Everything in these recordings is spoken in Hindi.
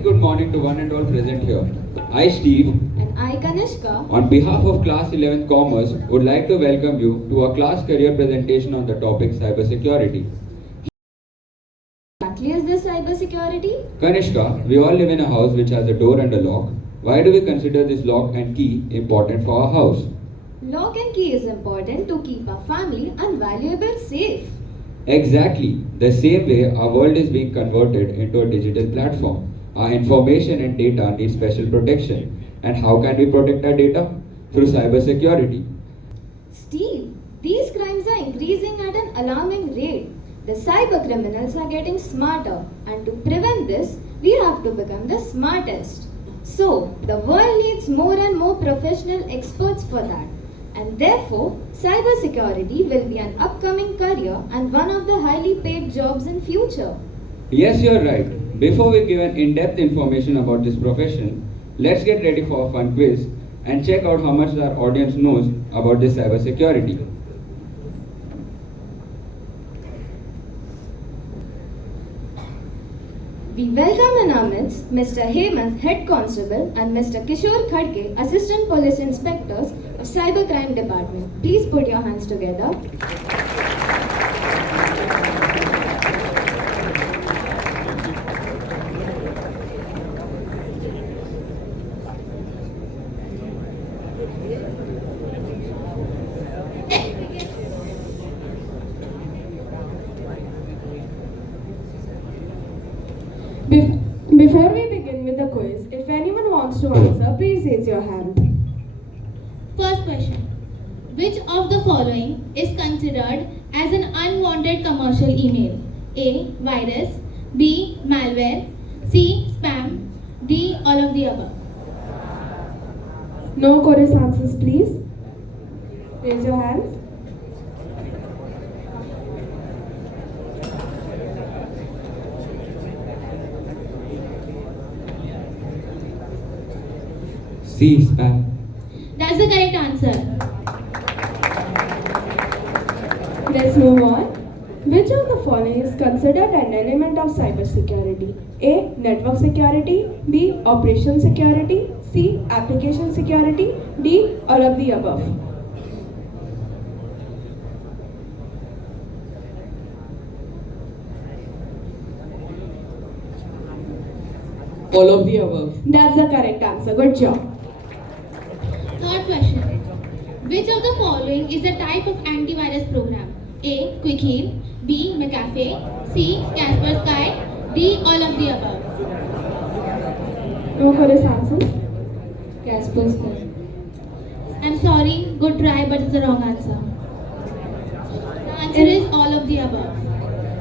very good morning to one and all present here. I, Steve, And I, Kanishka, on behalf of Class 11 Commerce, would like to welcome you to our class career presentation on the topic cybersecurity. exactly is this cybersecurity? Kanishka, we all live in a house which has a door and a lock. Why do we consider this lock and key important for our house? Lock and key is important to keep our family and valuables safe. Exactly, the same way our world is being converted into a digital platform. Our information and data need special protection. And how can we protect our data? Through cybersecurity. Steve, these crimes are increasing at an alarming rate. The cyber criminals are getting smarter, and to prevent this, we have to become the smartest. So, the world needs more and more professional experts for that. And therefore, cybersecurity will be an upcoming career and one of the highly paid jobs in future. Yes, you're right. Before we give an in-depth information about this profession, let's get ready for a fun quiz and check out how much our audience knows about this cybersecurity. We welcome in our midst Mr. Hemant, Head Constable, and Mr. Kishore Khadke, Assistant Police Inspectors of Cybercrime Department. Please put your hands together. Before we begin with the quiz, if anyone wants to answer, please raise your hand. First question. Which of the following is considered as an unwanted commercial email? A. Virus. B. Malware. C. Spam. D. All of the above. No chorus answers, please. Raise your hands. C. Spam. That's the correct answer. Let's move on. Which of the following is considered an element of cybersecurity? A. Network security. B. Operation security. C. Application security. D. All of the above. All of the above. That's the correct answer. Good job. Third question. Which of the following is a type of antivirus program? A. Quick Heal. B. McAfee. C. Kaspersky. D. All of the above. No chorus answers. Kaspersky. I'm sorry, good try, but it's the wrong answer. The answer is all of the above.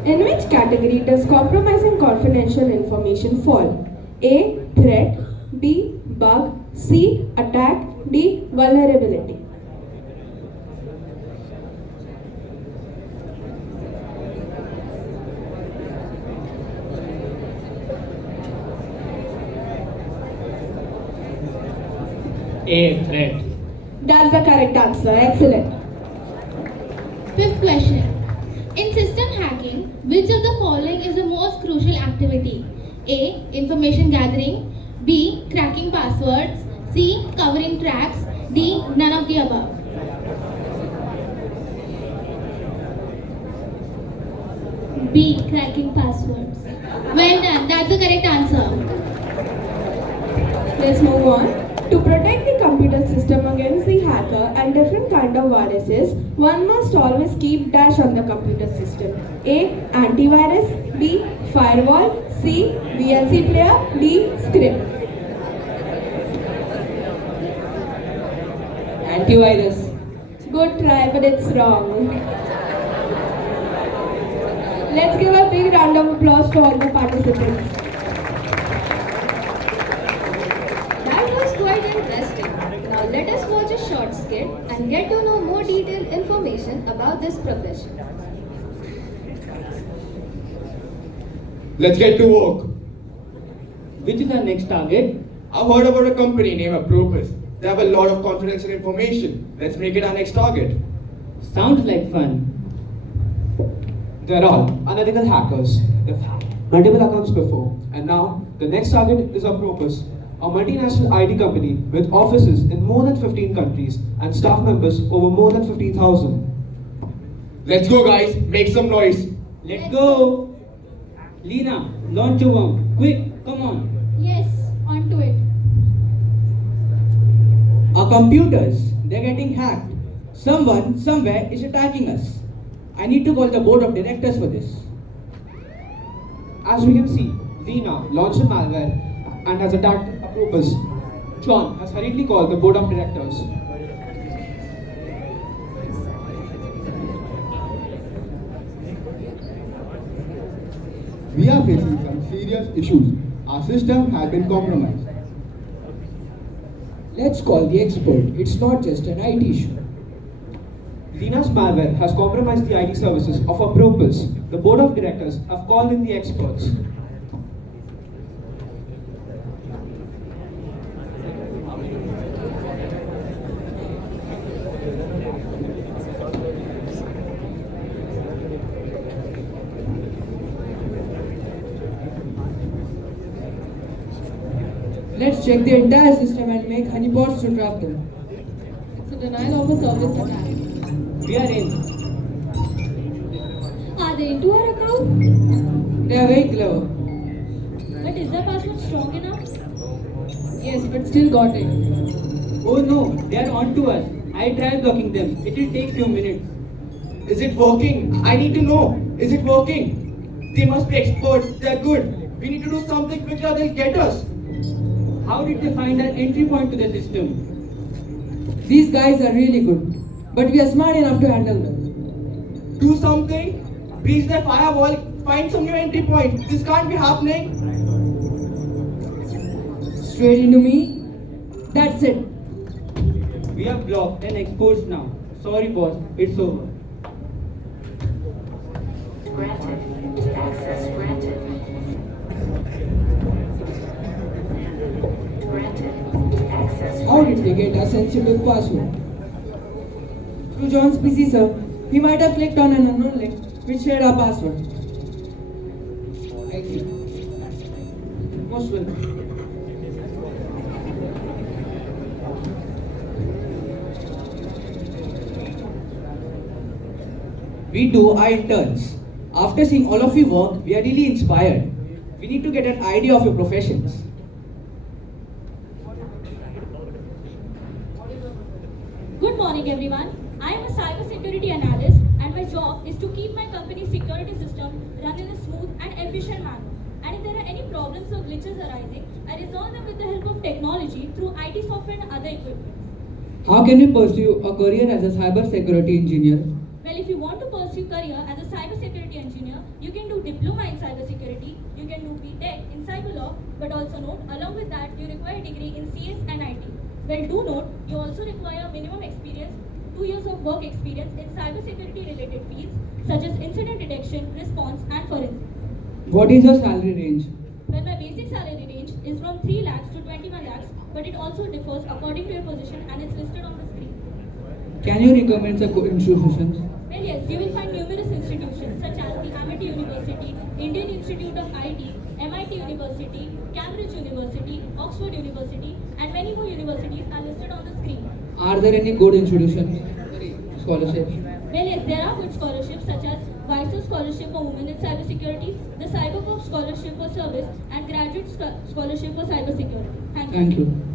In which category does compromising confidential information fall? A. Threat. B. Bug. C. Attack. D. Vulnerability. A. Threat. That's the correct answer. Excellent. Fifth question. In system hacking, which of the following is the most crucial activity? A. Information gathering. B. Cracking passwords. C. Covering tracks. D. None of the above. B. Cracking passwords. Well done. That's the correct answer. Let's move on. To protect the computer system against the hacker and different kind of viruses, one must always keep dash on the computer system. A. Antivirus. B. Firewall. C. VLC player. D. Script. Antivirus. Good try, but it's wrong. Let's give a big round of applause to all the participants. That was quite interesting. Now let us watch a short skit and get to know more detailed information about this profession. Let's get to work. Which is our next target? I've heard about a company named Apropos. They have a lot of confidential information. Let's make it our next target. Sounds like fun. They're all unethical hackers. If multiple accounts before, and now the next target is Apropos, a multinational IT company with offices in more than 15 countries and staff members over more than 50,000. Let's go, guys. Make some noise. Let's go. Lena, launch your worm. Quick, come on. Yes, on to it. Our computers, they're getting hacked. Someone, somewhere is attacking us. I need to call the board of directors for this. As we can see, Lena launched a malware and has attacked Apropos. John has hurriedly called the board of directors. We are facing some serious issues. Our system has been compromised. Let's call the expert. It's not just an IT issue. Lena's malware has compromised the IT services of Apropos. The board of directors have called in the experts. Let's check the entire system and make honeypots to trap them. It's a denial of a service attack. We are in. Are they into our account? They are very clever. But is the password strong enough? Yes, but still got it. Oh no, they are on to us. I tried blocking them. It will take few minutes. Is it working? I need to know. Is it working? They must be experts. They're good. We need to do something quicker or they'll get us. How did they find our entry point to the system? These guys are really good, but we are smart enough to handle them. Do something. Breach their firewall. Find some new entry point. This can't be happening. Straight into me. That's it. We are blocked and exposed now. Sorry boss, it's over. Granted. Access granted. Granted. Access How did they get our sensitive password? Through John's PC, sir. He might have clicked on an unknown link which shared our password. I see. Most welcome. We do our interns. After seeing all of your work, we are really inspired. We need to get an idea of your professions. Good morning, everyone. I am a cybersecurity analyst, and my job is to keep my company's security system run in a smooth and efficient manner. And if there are any problems or glitches arising, I resolve them with the help of technology through IT software and other equipment. How can you pursue a career as a cybersecurity engineer? Well, if you want to pursue career as a cybersecurity engineer, you can do diploma in cybersecurity, you can do BTech in cyber law, but also note, along with that, you require a degree in CS and IT. Well, do note, you also require minimum experience, 2 years of work experience in cybersecurity related fields such as incident detection, response, and forensics. What is your salary range? Well, my basic salary range is from 3 lakhs to 21 lakhs, but it also differs according to your position and it's listed on the screen. Can you recommend some good institutions? Well, yes, you will find numerous institutions such as the Amity University, Indian Institute of IT, MIT University, Cambridge University, Oxford University, and many more universities are listed on the screen. Are there any good institutions? Scholarships? Well, yes, there are good scholarships such as Viceroy Scholarship for Women in Cybersecurity, the CyberCorp Scholarship for Service, and Graduate Scholarship for Cybersecurity. Thank you. Thank you.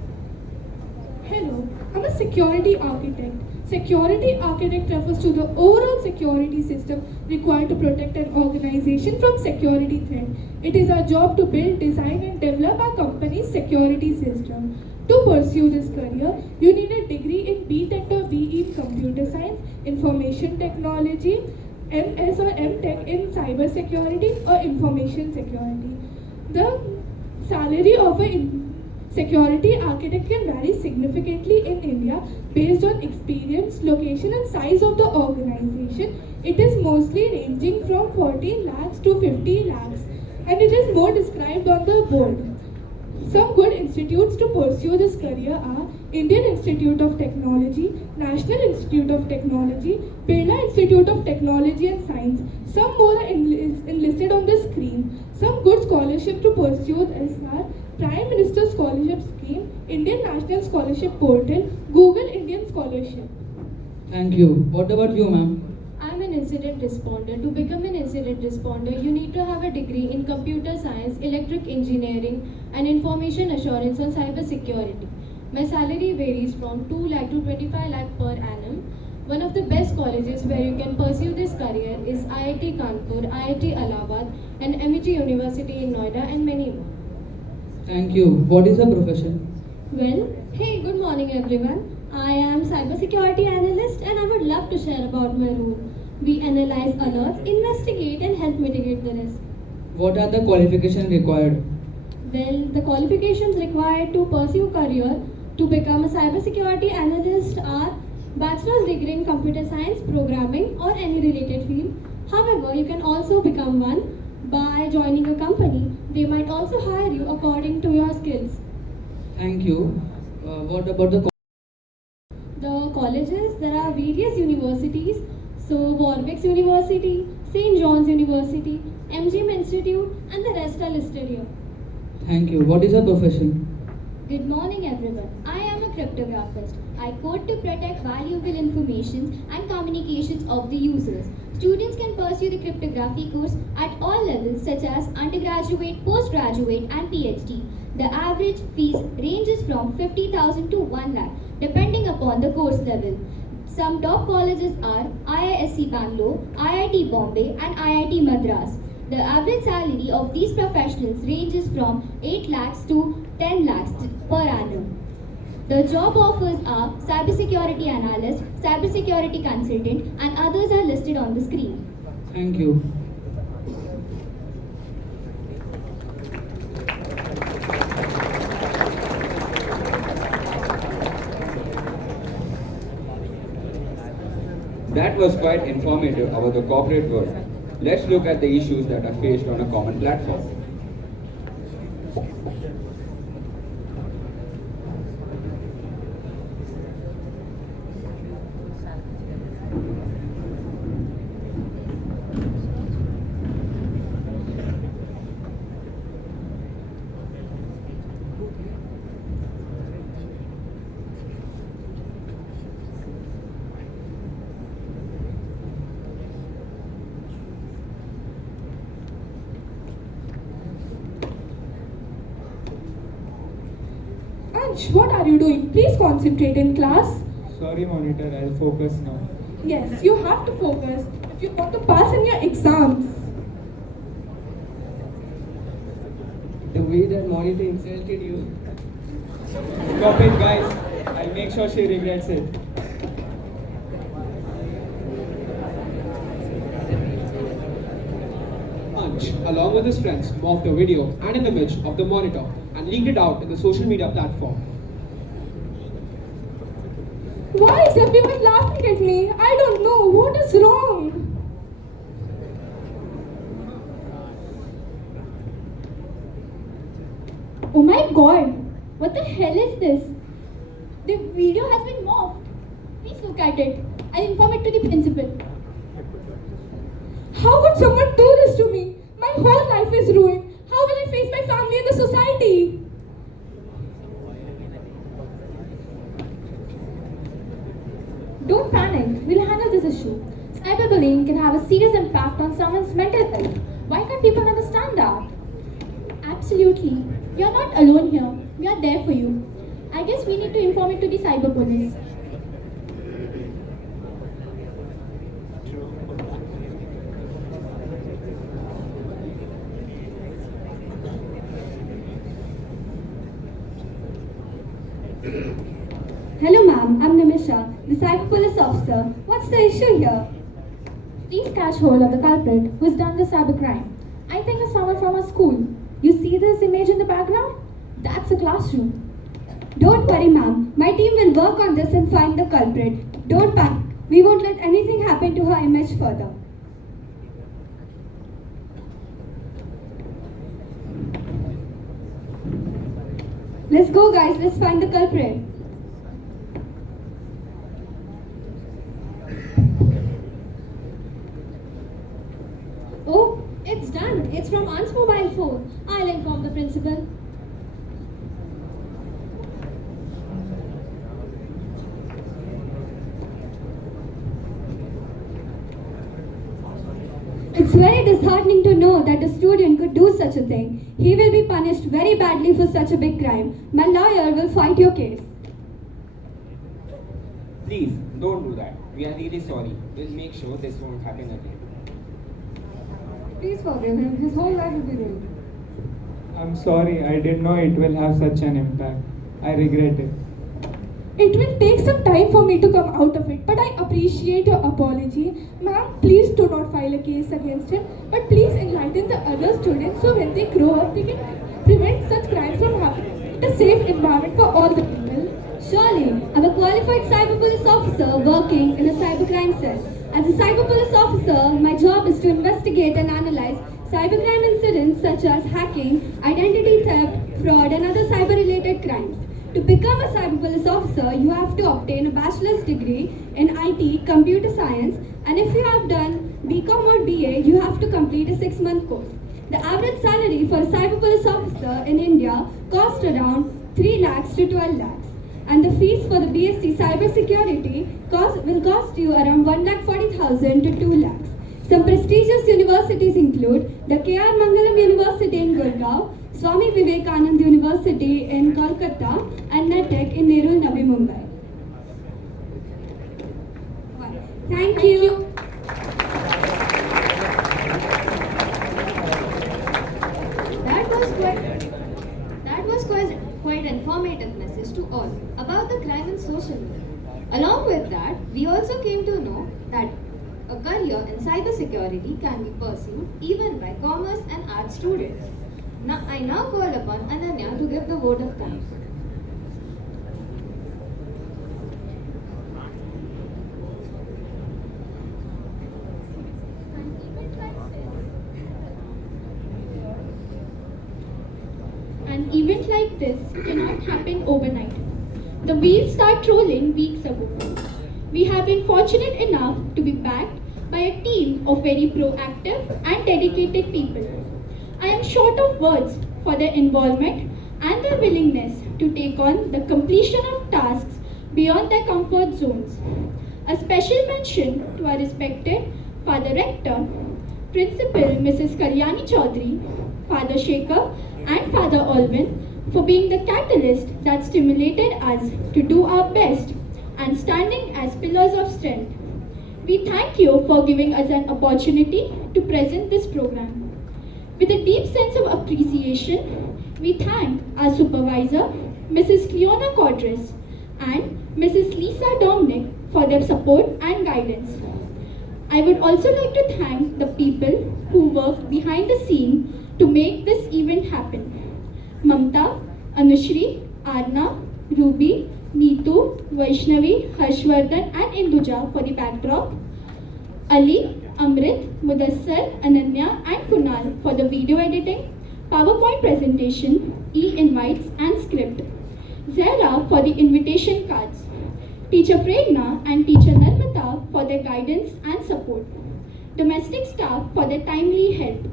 Hello, I'm a security architect. Security architect refers to the overall security system required to protect an organization from security threat. It is our job to build, design and develop our company's security system. To pursue this career, you need a degree in BTech or BE in computer science, information technology, MS or MTech in cyber security or information security. The salary of a security architect can vary significantly in India based on experience, location and size of the organization. It is mostly ranging from 14 lakhs to 50 lakhs and it is more described on the board. Some good institutes to pursue this career are Indian Institute of Technology, National Institute of Technology, Birla Institute of Technology and Science. Some more are enlisted on the screen. Some good scholarship to pursue is our Prime Minister Scholarship Scheme, Indian National Scholarship Portal, Google Indian Scholarship. Thank you. What about you, ma'am? I'm an incident responder. To become an incident responder, you need to have a degree in computer science, electric engineering, and information assurance on cyber security. My salary varies from 2 lakh to 25 lakh per annum. One of the best colleges where you can pursue this career is IIT Kanpur, IIT Allahabad, and MIT University in Noida, and many more. Thank you. What is the profession? Well, hey, good morning everyone. I am cybersecurity analyst and I would love to share about my role. We analyze alerts, investigate and help mitigate the risk. What are the qualifications required? Well, the qualifications required to pursue career to become a cybersecurity analyst are bachelor's degree in computer science, programming or any related field. However, you can also become one by joining a company. They might also hire you according to your skills. Thank you. What about the The colleges, there are various universities. So Warwick's University, St. John's University, MGM Institute and the rest are listed here. Thank you. What is the profession? Good morning everyone. I am a cryptographist. I code to protect valuable information and communications of the users. Students can pursue the cryptography course at all levels such as undergraduate, postgraduate and PhD. The average fees ranges from 50,000 to 1 lakh depending upon the course level. Some top colleges are IISc Bangalore, IIT Bombay and IIT Madras. The average salary of these professionals ranges from 8 lakhs to 10 lakhs per annum. The job offers are cybersecurity analyst, cybersecurity consultant and others are listed on the screen. Thank you. That was quite informative about the corporate world. Let's look at the issues that are faced on a common platform. Ansh, what are you doing? Please concentrate in class. Sorry, monitor, I'll focus now. Yes, you have to focus if you want to pass in your exams. The way that monitor insulted you. Stop it, guys. I'll make sure she regrets it. Ansh, along with his friends, mocked a video and an image of the monitor and leaked it out in the social media platform. Why is everyone laughing at me? I don't know. What is wrong? Oh my god, what the hell is this? The video has been mocked. Please look at it. I'll inform it to the principal. How could someone do this to me? My whole life is ruined. How will I face my family and the society? Don't panic. We'll handle this issue. Cyberbullying can have a serious impact on someone's mental health. Why can't people understand that? Absolutely. You're not alone here. We are there for you. I guess we need to inform it to the cyber police. Hello ma'am, I'm Nimisha, the cyber police officer. What's the issue here? Please catch hold of the culprit who's done the cybercrime. I think it's someone from our school. You see this image in the background? That's a classroom. Don't worry ma'am, my team will work on this and find the culprit. Don't panic, we won't let anything happen to her image further. Let's go guys, let's find the culprit. Oh, it's done. It's from Aunt's mobile phone. I'll inform the principal. It's very disheartening to know that a student could do such a thing. He will be punished very badly for such a big crime. My lawyer will fight your case. Please, don't do that. We are really sorry. We'll make sure this won't happen again. Please forgive him. His whole life will be ruined. I'm sorry. I didn't know it will have such an impact. I regret it. It will take some time for me to come out of it, but I appreciate your apology. Ma'am, please do not file a case against him, but please enlighten the other students so when they grow up, they can prevent such crimes from happening. It's a safe environment for all the people. Surely, I'm a qualified cyber police officer working in a cybercrime cell. As a cyber police officer, my job is to investigate and analyze cybercrime incidents such as hacking, identity theft, fraud, and other cyber-related crimes. To become a cyber police officer, you have to obtain a bachelor's degree in IT, computer science, and if you have done BCom or BA, you have to complete a 6-month course. The average salary for a cyber police officer in India costs around 3 lakhs to 12 lakhs. And the fees for the BSc Cybersecurity will cost you around 1,40,000 to 2 lakhs. Some prestigious universities include the K.R. Mangalam University in Gurgaon, Swami Vivekanand University in Kolkata, and NETEC in Nerul, Navi Mumbai. Thank you. That was quite informative message to all about the crime and social media. Along with that, we also came to know that a career in cybersecurity can be pursued even by commerce and arts students. I now call upon Ananya to give the vote of thanks. An event like this cannot happen overnight. The wheels start rolling weeks ago. We have been fortunate enough to be backed by a team of very proactive and dedicated people. I am short of words for their involvement and their willingness to take on the completion of tasks beyond their comfort zones. A special mention to our respected Father Rector, Principal Mrs. Kalyani Chaudhary, Father Shekhar and Father Alvin for being the catalyst that stimulated us to do our best and standing as pillars of strength. We thank you for giving us an opportunity to present this program. With a deep sense of appreciation, we thank our supervisor, Mrs. Cleona Codres, and Mrs. Lisa Dominic for their support and guidance. I would also like to thank the people who worked behind the scene to make this event happen. Mamta, Anushri, Arna, Ruby, Neetu, Vaishnavi, Harshvardhan and Induja for the backdrop. Ali, Amrit, Mudassar, Ananya and Kunal for the video editing, PowerPoint presentation, e-invites and script. Zara for the invitation cards. Teacher Prerna and Teacher Narmata for their guidance and support. Domestic staff for their timely help.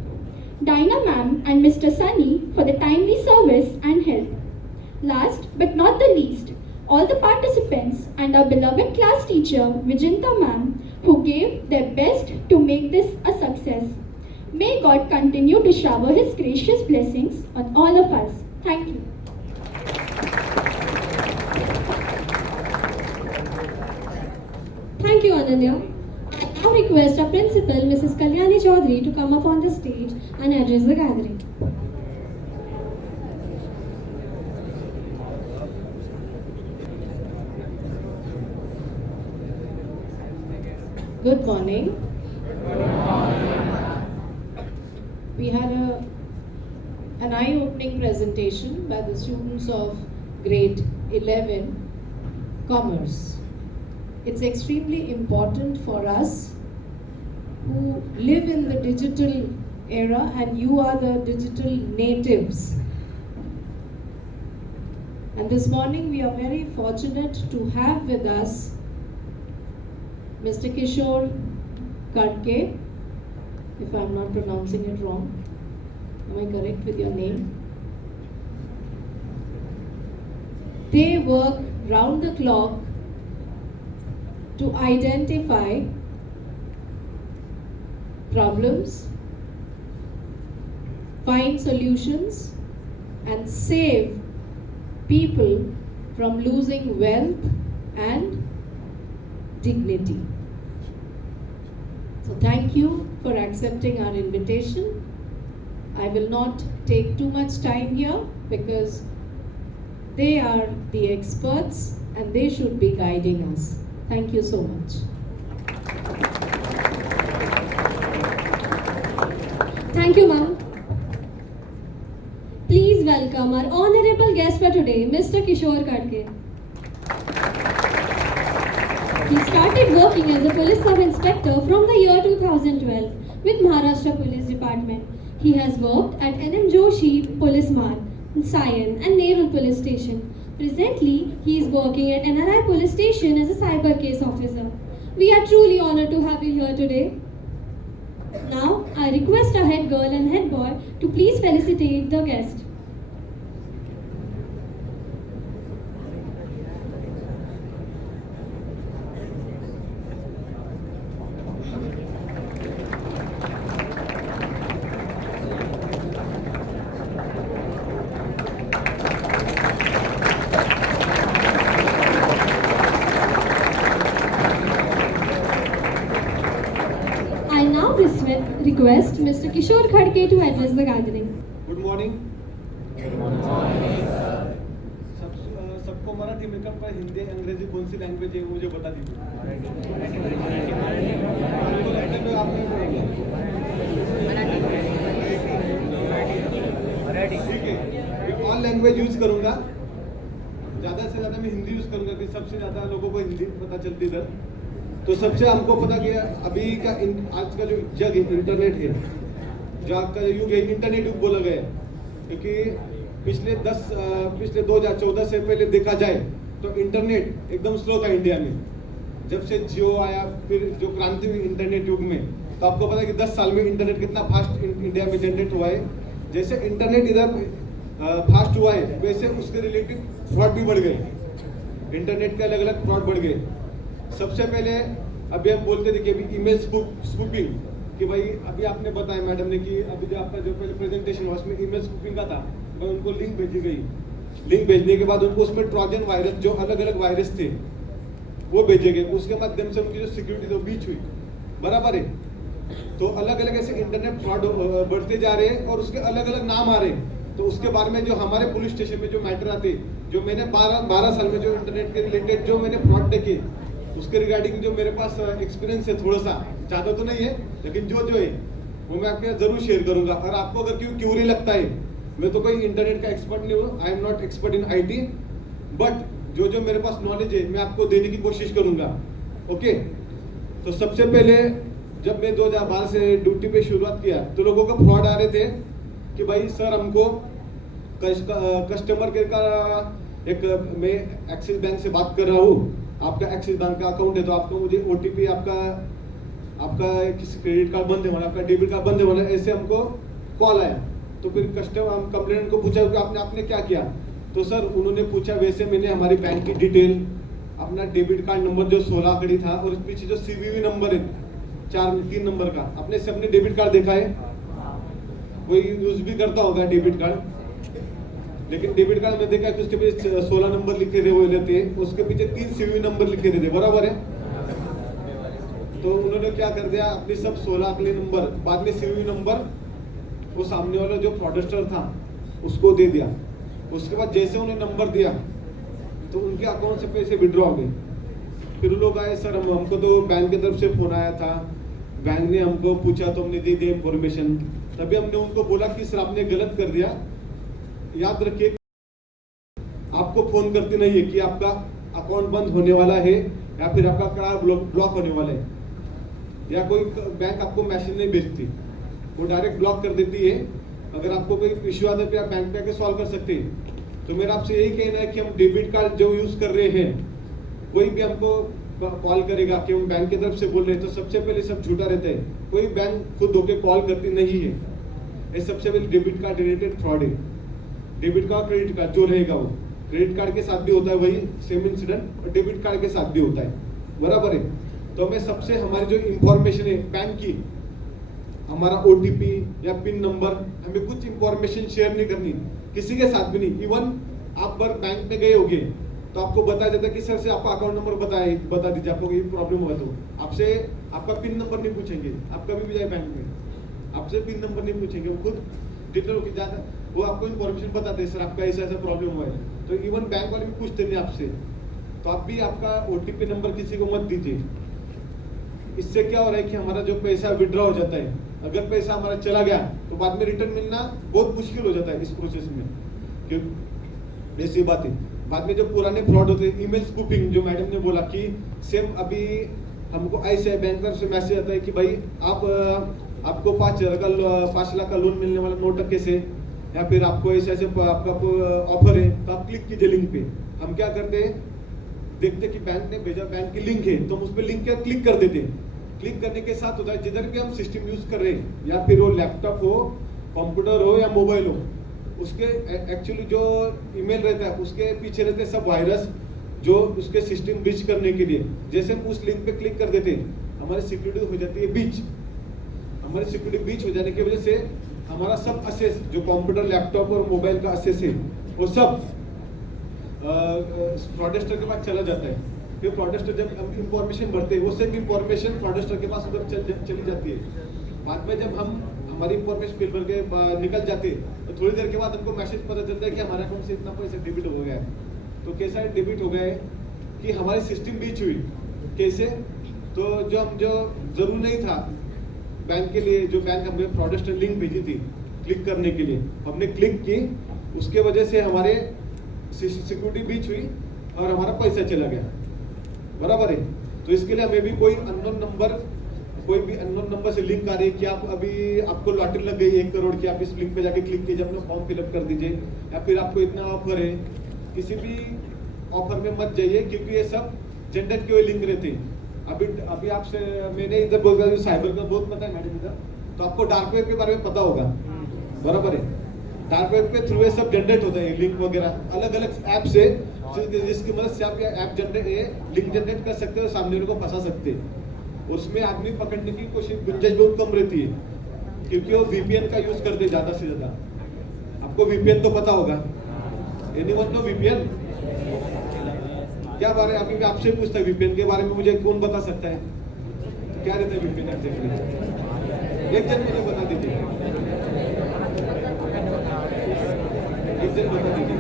Dinah ma'am and Mr. Sunny for the timely service and help. Last but not the least, all the participants and our beloved class teacher Vijinta ma'am who gave their best to make this a success. May God continue to shower His gracious blessings on all of us. Thank you. Thank you, Ananya. I now request our principal, Mrs. Kalyani Chaudhary, to come up on the stage and address the gathering. Good morning. We had an eye-opening presentation by the students of grade 11 Commerce. It's extremely important for us who live in the digital era, and you are the digital natives. And this morning we are very fortunate to have with us Mr. Kishore Kadke, if I'm not pronouncing it wrong, Am I correct with your name? They work round the clock to identify problems, find solutions, and save people from losing wealth and dignity. So thank you for accepting our invitation. I will not take too much time here because they are the experts and they should be guiding us. Thank you so much. Thank you, ma'am. Please welcome our honorable guest for today, Mr. Kishore Khadke. He started working as a police sub-inspector from the year 2012 with Maharashtra Police Department. He has worked at NM Joshi Police Mart, Sion and Naval Police Station. Presently, he is working at NRI Police Station as a cyber case officer. We are truly honored to have you here today. Now, I request our head girl and head boy to please felicitate the guest. I now request Mr. Kishore Khadke to address the gathering. Good morning. सबको मराठी में कब पर हिंदी अंग्रेजी कौन सी लैंग्वेज है मुझे बता दीजिए। ठीक है, ऑल लैंग्वेज यूज करूंगा। ज़्यादा से ज़्यादा मैं हिंदी यूज करूंगा कि सबसे ज़्यादा लोगों को हिंदी पता चलती इधर। तो सबसे हमको पता कि अभी का आज का जो जग है इंटरनेट है, जो आपका युग है इंटरनेट युग बोला गया है, क्योंकि पिछले 2014 से पहले देखा जाए तो इंटरनेट एकदम स्लो था इंडिया में। जब से जियो आया, फिर जो क्रांति हुई इंटरनेट युग में, तो आपको पता है कि 10 साल में इंटरनेट कितना फास्ट इंडिया में जनरेट हुआ है। जैसे इंटरनेट इधर फास्ट हुआ है, वैसे उसके रिलेटेड फ्रॉड भी बढ़ गए। इंटरनेट के अलग अलग फ्रॉड बढ़ गए। सबसे पहले अभी हम बोलते थे कि अभी इमेज स्पूपिंग, कि भाई अभी आपने बताया मैडम ने कि अभी जो आपका जो पहले प्रेजेंटेशन हुआ उसमें इमेज स्पूपिंग का था, मैं उनको लिंक भेजी गई। लिंक भेजने के बाद उनको उसमें ट्रोजन वायरस, जो अलग अलग वायरस थे वो भेजे गए। उसके माध्यम से उनकी जो सिक्योरिटी तो बीच हुई, बराबर है। तो अलग अलग ऐसे इंटरनेट फ्रॉड बढ़ते जा रहे हैं और उसके अलग अलग नाम आ रहे हैं। तो उसके बारे में जो हमारे पुलिस स्टेशन में जो मैटर आते, जो मैंने 12 साल में जो इंटरनेट के रिलेटेड जो मैंने फ्रॉड देखे, उसके रिगार्डिंग जो मेरे पास एक्सपीरियंस है, थोड़ा सा ज़्यादा तो नहीं है, लेकिन जो है वो मैं आपके साथ जरूर शेयर करूंगा। और आपको अगर क्यों क्यूरी लगता है, मैं तो कोई इंटरनेट का एक्सपर्ट नहीं हूँ, I am not expert in IT, but जो मेरे पास नॉलेज है मैं आपको देने की कोशिश करूंगा। ओके, तो सबसे पहले जब मैं 2012 से ड्यूटी पे शुरुआत किया तो लोगों को फ्रॉड आ रहे थे कि भाई सर हमको कस्टमर केयर का मैं एक्सिस बैंक से बात कर रहा हूँ, आपका एक्सिस बैंक का अकाउंट है तो आपको मुझे OTP आपका किसी क्रेडिट कार्ड बंद है वाला, आपका डेबिट कार्ड बंद है वाला, ऐसे हमको कॉल आया। तो फिर कस्टमर हम कंप्लेंट को पूछा कि आपने क्या किया, तो सर उन्होंने पूछा वैसे मैंने हमारी बैंक की डिटेल, अपना डेबिट कार्ड नंबर जो 16 आंकड़ी था और पीछे जो CVV नंबर है 3 नंबर का, अपने से अपने डेबिट कार्ड देखा है, कोई यूज भी करता होगा डेबिट कार्ड, लेकिन डेबिट कार्ड में देखा कि उसके पीछे 16 नंबर लिखे हुए रहते हैं, उसके पीछे 3 CVV नंबर लिखे रहते, बराबर है। तो उन्होंने क्या कर दिया, अपने सब 16 आंकड़े नंबर बाद में CVV नंबर वो सामने वाला जो फ्रॉडस्टर था उसको दे दिया। उसके बाद जैसे उन्हें नंबर दिया तो उनके अकाउंट से पैसे विड्रॉ हो गए। फिर लोग आए, सर हमको तो बैंक की तरफ से फोन आया था, बैंक ने हमको पूछा तो हमने दे दिया इंफॉर्मेशन। तभी हमने उनको बोला कि सर आपने गलत कर दिया, याद रखिए आपको फोन करती नहीं है कि आपका अकाउंट बंद होने वाला है या फिर आपका कार्ड ब्लॉक होने वाला है, या कोई बैंक आपको मैसेज नहीं भेजती, वो डायरेक्ट ब्लॉक कर देती है। अगर आपको कोई इश्यू आता है तो आप बैंक पे आके सॉल्व कर सकते हैं। तो मेरा आपसे यही कहना है कि हम डेबिट कार्ड जो यूज कर रहे हैं, कोई भी हमको कॉल करेगा कि हम बैंक की तरफ से बोल रहे हैं, तो सबसे पहले सब झूठा रहता है। कोई बैंक खुद होके कॉल करती नहीं है। ये सबसे पहले डेबिट कार्ड रिलेटेड फ्रॉड है। डेबिट कार्ड क्रेडिट कार्ड जो रहेगा वो क्रेडिट कार्ड के साथ भी होता है वही सेम इंसिडेंट, और डेबिट कार्ड के साथ भी होता है, बराबर है। तो हमें सबसे हमारी जो इंफॉर्मेशन है बैंक की, हमारा OTP या पिन नंबर, हमें कुछ इंफॉर्मेशन शेयर नहीं करनी किसी के साथ भी नहीं। इवन आप बार बैंक में गए होगे तो आपको बताया जाता है कि सर से आपका अकाउंट नंबर बता दीजिए, आपको ये प्रॉब्लम होगा तो आपसे आपका पिन नंबर नहीं पूछेंगे। आप कभी भी जाए बैंक में आपसे पिन नंबर नहीं पूछेंगे, वो खुद डिटेल होकर जाता वो आपको इन्फॉर्मेशन बताते हैं, सर आपका ऐसा ऐसा प्रॉब्लम हुआ है। तो इवन बैंक वाले भी पूछते नहीं आपसे, तो आप भी आपका OTP नंबर किसी को मत दीजिए। इससे क्या हो रहा है कि हमारा जो पैसा विड्रॉ हो जाता है, अगर पैसा हमारा चला गया तो बाद में रिटर्न मिलना बहुत मुश्किल हो जाता है इस प्रोसेस में, क्योंकि ऐसी बात है। बाद में जो पुराने फ्रॉड होते हैं, ईमेल स्पूफिंग जो मैडम ने बोला कि सेम अभी हमको ICICI बैंक से मैसेज आता है कि भाई आपको 5 लाख का लोन मिलने वाला 9% से, या फिर आपको ऐसे आपका ऑफर है तो आप क्लिक कीजिए लिंक पे। हम क्या करते हैं, देखते कि बैंक ने भेजा, बैंक की लिंक है तो हम उस पर लिंक पर क्लिक कर देते हैं। क्लिक करने के साथ होता है जिधर भी हम सिस्टम यूज कर रहे हैं, या फिर वो लैपटॉप हो, कंप्यूटर हो या मोबाइल हो, उसके एक्चुअली जो ईमेल रहता है उसके पीछे रहते हैं सब वायरस जो उसके सिस्टम ब्रीच करने के लिए। जैसे हम उस लिंक पे क्लिक कर देते हैं हमारी सिक्योरिटी हो जाती है ब्रीच। हमारी सिक्योरिटी ब्रीच हो जाने की वजह से हमारा सब असेस जो कंप्यूटर, लैपटॉप और मोबाइल का असेस है वो सब फ्रॉडस्टर के पास चला जाता है। फिर फ्रॉडस्टर जब हम इंफॉर्मेशन भरते हैं वो सेम इंफॉर्मेशन फ्रॉडस्टर के पास उधर चली जाती है। बाद में जब हम हमारी इंफॉर्मेशन फिल भर के निकल जाते हैं तो थोड़ी देर के बाद हमको मैसेज पता चलता है कि हमारे अकाउंट से इतना पैसा डेबिट हो गया है। तो कैसा डेबिट हो गया है कि हमारी सिस्टम बीच हुई। कैसे? तो जो जरूर नहीं था बैंक के लिए, जो बैंक हमें फ्रॉडस्टर लिंक भेजी थी क्लिक करने के लिए, हमने क्लिक की, उसके वजह से हमारे सिक्योरिटी बीच हुई और हमारा पैसा चला गया, बराबर है। तो इसके लिए हमें भी कोई भी अननोन नंबर से लिंक आ रही है कि आप अभी आपको लॉटरी लग गई 1 करोड़ की, आप इस लिंक पे जाके क्लिक कीजिए, अपना फॉर्म फिलअप कर दीजिए, या फिर आपको इतना ऑफर है, किसी भी ऑफर में मत जाइए क्योंकि ये सब जनरेट किए हुए लिंक रहते हैं। अभी आपसे मैंने इधर बोल रहा साइबर का बहुत पता है मैडम इधर, तो आपको डार्क वेब के बारे में पता होगा, बराबर है। डार्क वेब के थ्रू ये सब जनरेट होता है लिंक वगैरह अलग अलग ऐप से, जिसकी मदद से आप लिंक जनरेट कर सकते हो और सामने वाले को फंसा सकते हैं। उसमें आदमी पकड़ने की कोशिश गुंजाइश बहुत कम रहती है क्योंकि वो VPN का यूज करते ज्यादा से ज्यादा। आपको VPN तो पता होगा, एनीवन नो VPN क्या बारे अभी मैं आपसे पूछता है VPN के बारे में मुझे कौन बता सकता है? क्या रहता है VPN एग्जैक्टली? एक जन मुझे बता दीजिए, एक जन बता दीजिए।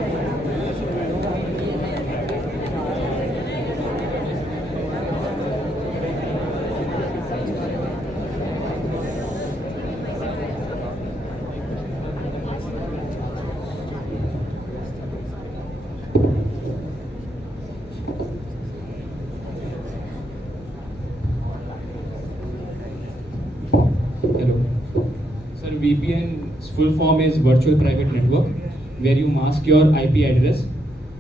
VPN's full form is Virtual Private Network, where you mask your IP address,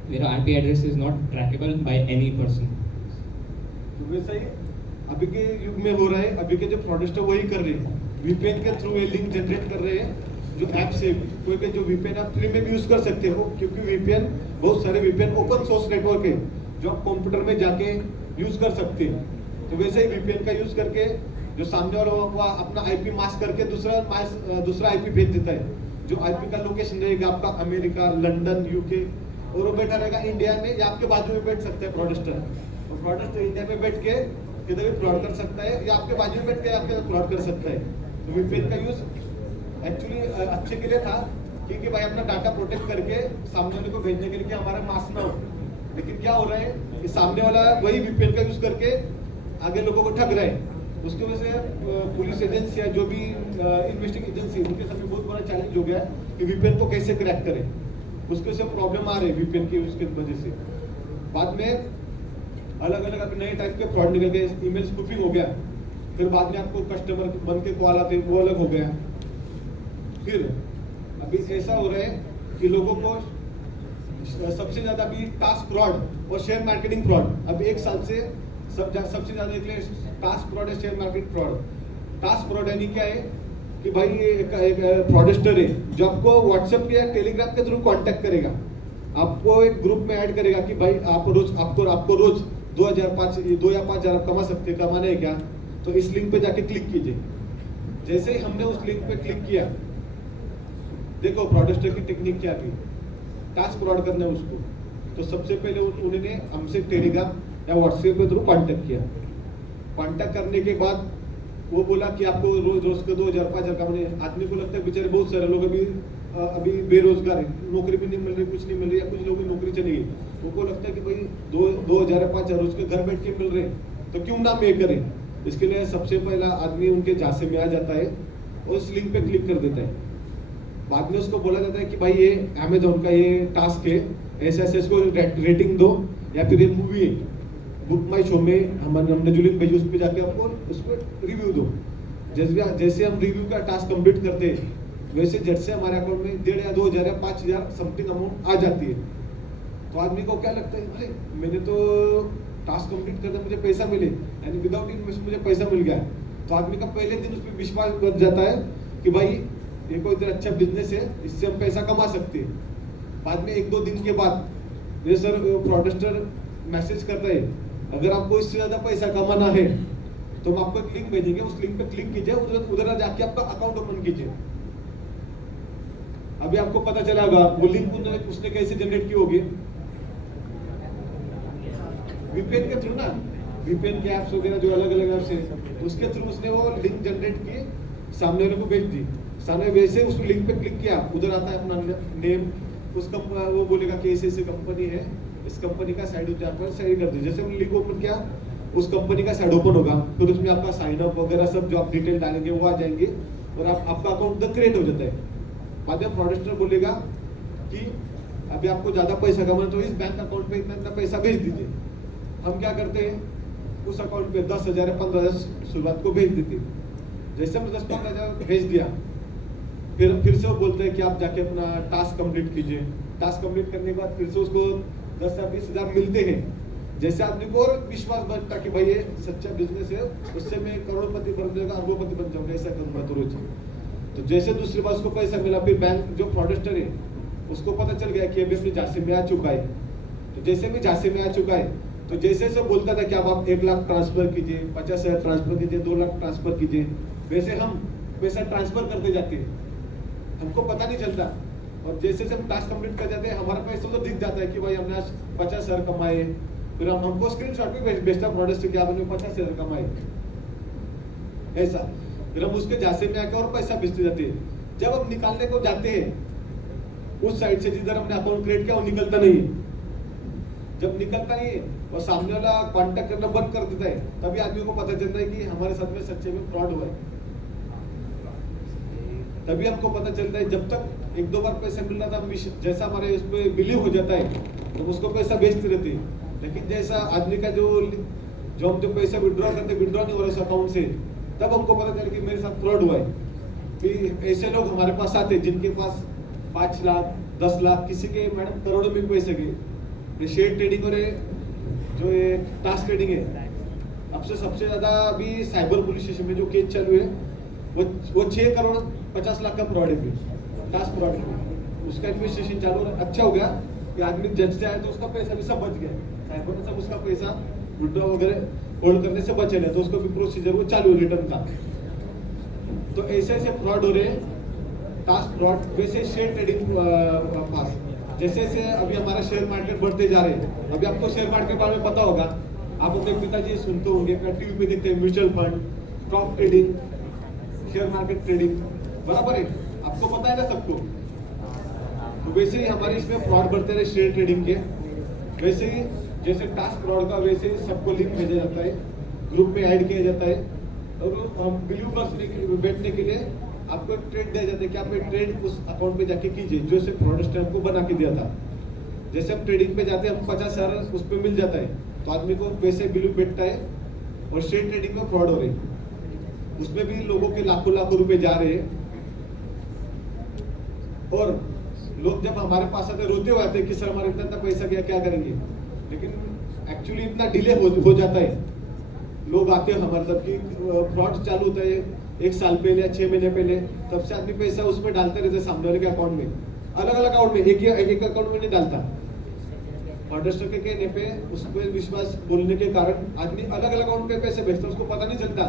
where IP address is not trackable by any person. तो वैसा ही अभी के युग में हो रहा है, अभी के जो फ्रॉडस्टर वही कर रहे हैं, VPN के थ्रू ये लिंक जनरेट कर रहे हैं। जो ऐप से कोई के जो VPN आप फ्री में भी यूज कर सकते हो, क्योंकि VPN बहुत सारे VPN ओपन सोर्स नेटवर्क है जो आप कंप्यूटर में जाके यूज कर सकते हैं। तो वैसे ही VPN का यूज करके जो सामने वाला अपना IP मास्क करके दूसरा IP भेज देता है। जो IP का लोकेशन रहेगा आपका अमेरिका, लंदन, UK, और वो बैठा रहेगा इंडिया में या आपके बाजू में बैठ सकता है फ्रॉडस्टर। और फ्रॉडस्टर इंडिया में बैठ के किधर भी फ्रॉड कर सकता है या आपके बाजू में बैठ के आपके फ्रॉड कर सकता है। तो VPN का यूज एक्चुअली अच्छे के लिए था क्योंकि भाई अपना डाटा प्रोटेक्ट करके सामने वाले को भेजने के लिए कि हमारा मास्क ना हो। लेकिन क्या हो रहा है कि सामने वाला वही VPN का यूज करके आगे लोगों को ठग रहा है। उसकी वजह से पुलिस एजेंसी या जो भी इन्वेस्टिगेशन एजेंसी उनके सामने बहुत बड़ा चैलेंज हो गया है कि VPN को कैसे क्रैक करें। उसके वजह से प्रॉब्लम आ रही है VPN की उसके वजह से। बाद में अलग अलग नए टाइप के फ्रॉड निकल गए, ईमेल स्पूफिंग हो गया, फिर बाद में आपको कस्टमर बन के कॉल आते वो अलग हो गया। फिर अभी ऐसा हो रहा है कि लोगों को सबसे ज्यादा अभी टास्क फ्रॉड और शेयर मार्केटिंग फ्रॉड अभी 1 साल से सबसे ज्यादा निकले। टास्क फ्रॉड है share market fraud. Task fraud यानी क्या है कि भाई एक फ्रॉडस्टर है जो आपको व्हाट्सएप के या टेलीग्राम के थ्रू कांटेक्ट करेगा, आपको एक ग्रुप में ऐड करेगा कि भाई आपको रोज 2 या 5 हजार कमा सकते, कमाने है क्या, तो इस लिंक पे जाके क्लिक कीजिए। जैसे ही हमने उस लिंक पे क्लिक किया, देखो फ्रॉडस्टर की टेक्निक क्या थी, टास्क फ्रॉड करना है उसको। तो सबसे पहले उन्होंने हमसे टेलीग्राम या व्हाट्सएप के थ्रू कांटेक्ट किया। कांटेक्ट करने के बाद वो बोला कि आपको रोज के 2 हजार 5 हजार कमाने। आदमी को लगता है बेचारे बहुत सारे लोग अभी बेरोजगार है, नौकरी भी नहीं मिल रही, कुछ नहीं मिल रही, या कुछ लोगों की नौकरी चली गई, उनको लगता है कि भाई 2 हजार 5 हजार रोज के घर बैठ के मिल रहे हैं, तो क्यों ना मैं करें। इसके लिए सबसे पहला आदमी उनके झांसे में आ जाता है और उस लिंक पे क्लिक कर देता है। बाद में उसको बोला जाता है कि भाई ये अमेजोन का ये टास्क है, ऐसे ऐसे इसको रेटिंग दो, या फिर ये मूवी है बुक माई शो में हमने जो लिंक भेजी उस पर जाके आपको उस पर रिव्यू दो। जैसे हम रिव्यू का टास्क कंप्लीट करते हैं, वैसे झट से हमारे अकाउंट में 1,500 या 2,000 या 5,000 समथिंग अमाउंट आ जाती है। तो आदमी को क्या लगता है, भाई मैंने तो टास्क कंप्लीट करता मुझे पैसा मिले, यानी विदाउट इन्वेस्ट मुझे पैसा मिल गया। तो आदमी का पहले दिन उस पर विश्वास बढ़ जाता है कि भाई ये कोई इतना अच्छा बिजनेस है, इससे हम पैसा कमा सकते हैं। बाद में 1-2 दिन के बाद ये सर फ्रॉडस्टर मैसेज करता है, अगर आपको इससे ज्यादा पैसा कमाना है तो हम आपको एक लिंक भेजेंगे, उस लिंक पे क्लिक कीजिए, उधर जाके आपका अकाउंट ओपन कीजिए। अभी आपको पता चला होगा वो लिंक उसने कैसे जनरेट की होगी, वीपीएन के थ्रू ना, वीपीएन के ऐप्स वगैरह जो अलग अलग ऐप्स है उसके थ्रू उसने वो लिंक जनरेट की, सामने वाले को भेज दी। सामने वैसे उस लिंक पे क्लिक किया, उधर आता है अपना नेम, उसका वो बोलेगा कि ऐसी कंपनी है, इस कंपनी का साइड पर साइड कर दीजिए। जैसे लिंक ओपन किया, उस कंपनी का साइड ओपन होगा, फिर उसमें आपका साइन अप वगैरह सब जो आप डिटेल डालेंगे वो आ जाएंगे और आपका अकाउंट क्रिएट हो जाता है। बाद में फ्रॉडस्टर बोलेगा कि अभी आपको ज्यादा पैसा कमाना तो इस बैंक अकाउंट पे इतना पैसा भेज दीजिए। हम क्या करते हैं, उस अकाउंट पे 10,000 या 15,000 शुरुआत को भेज देते। जैसे हम 10-15,000 भेज दिया, फिर से वो बोलते हैं कि आप जाके अपना टास्क कंप्लीट कीजिए। टास्क कंप्लीट करने के बाद फिर से उसको 10 या 20,000 मिलते हैं। जैसे आदमी को और विश्वास बढ़ता कि भाई ये सच्चा बिजनेस है, उससे मैं करोड़पति बन जाऊंगा, अरबोपति बन जाऊंगा, ऐसा करूंगा तो रोज। तो जैसे दूसरी बार उसको पैसा मिला, फिर बैंक जो फ्रॉडस्टर है उसको पता चल गया कि अभी अपने झांसे में आ चुका है। तो जैसे भी झांसे में आ चुका है, तो जैसे से बोलता था कि अब आप 1 लाख ट्रांसफर कीजिए, 50,000 ट्रांसफर कीजिए, 2 लाख ट्रांसफर कीजिए, वैसे हम पैसा ट्रांसफर करते जाते हैं, हमको पता नहीं चलता। और जैसे से हम टास्क कंप्लीट कर जाते हैं, हमारा पैसा तो दिख जाता है कि भाई हमने आज 50,000 कमाए। फिर हमको स्क्रीनशॉट भी भेजता फ्रॉडस्टर कि आपने 50,000 कमाए, ऐसा। फिर हम उसके झांसे में आकर और पैसा भेजते जाते हैं। जब हम निकालने को जाते हैं, उस साइड से जिधर हमने अकाउंट क्रिएट किया वो निकलता नहीं है। जब निकलता नहीं है और सामने वाला कॉन्टेक्ट करना बंद कर देता है, तभी आदमी को पता चलता है कि हमारे साथ में सच्चे में फ्रॉड हुआ है। तभी हमको पता चलता है, जब तक 1-2 बार पैसा मिल रहा था, जैसा हमारे उस पर बिलीव हो जाता है तो उसको पैसा भेजते रहते हैं। लेकिन जैसा आदमी का जो हम जो पैसा विड्रॉ करते, विड्रॉ नहीं हो रहा उस अकाउंट से, तब हमको पता चला कि मेरे साथ फ्रॉड हुआ है। कि ऐसे लोग हमारे पास आते हैं जिनके पास 5 लाख 10 लाख, किसी के मैडम करोड़ों में पैसे गए। शेयर ट्रेडिंग और जो ये टास्क ट्रेडिंग है, अब से सबसे ज्यादा अभी साइबर पुलिस स्टेशन में जो केस चालू है वो 6 करोड़ 50 लाख का फ्रॉड है, टास्क फ्रॉड। उसका इन्वेस्टिगेशन चालू अच्छा हो गया कि आदमी जज से आया तो उसका पैसा भी सब बच गया, साइबर ने सब उसका पैसा विड्रॉ वगैरह होल्ड करने से बचे नहीं, तो उसको भी प्रोसीजर वो चालू रिटर्न का। तो ऐसे ऐसे फ्रॉड हो रहे हैं, टास्क फ्रॉड। वैसे शेयर ट्रेडिंग पास जैसे जैसे अभी हमारा शेयर मार्केट बढ़ते जा रहे हैं। अभी आपको शेयर मार्केट के बारे में पता होगा, आप अपने पिताजी सुनते होंगे, टीवी पे देखते हैं, mutual fund, stock trading, share market trading, बराबर है, आपको पता है ना सबको। तो वैसे ही हमारे इसमें फ्रॉड बढ़ते रहे शेयर ट्रेडिंग के, वैसे ही जैसे टास्क फ्रॉड का, वैसे ही सबको लिंक भेजा जाता है, ग्रुप में ऐड किया जाता है, और हम बिलीव बैठने के लिए आपको एक ट्रेड दिया जाता है कि आप एक ट्रेड उस अकाउंट पे जाके कीजिए जो से फ्रॉडस्टर हमको बना के दिया था। जैसे हम ट्रेडिंग पे जाते हैं, हम 50,000 उस पर मिल जाता है, तो आदमी को पैसे बिलीव बैठता है और शेयर ट्रेडिंग में फ्रॉड हो रही है, उसमें भी लोगों के लाखों लाखों रुपए जा रहे हैं। और लोग जब हमारे पास आते रोते हुए आते हैं कि सर हमारा इतना पैसा गया, क्या करेंगे। लेकिन एक्चुअली इतना डिले हो जाता है, लोग आते हैं हमारे साथ कि फ्रॉड चालू होता है, 1 साल पहले या 6 महीने पहले, तब से आदमी पैसा उसमें डालते रहते सामने वाले के अकाउंट में, अलग अलग अकाउंट में, एक अकाउंट में नहीं डालता। ऑर्डर के कहने पे उस पर विश्वास बोलने के कारण आदमी अलग अलग अकाउंट पे पैसे भेजता है, उसको पता नहीं चलता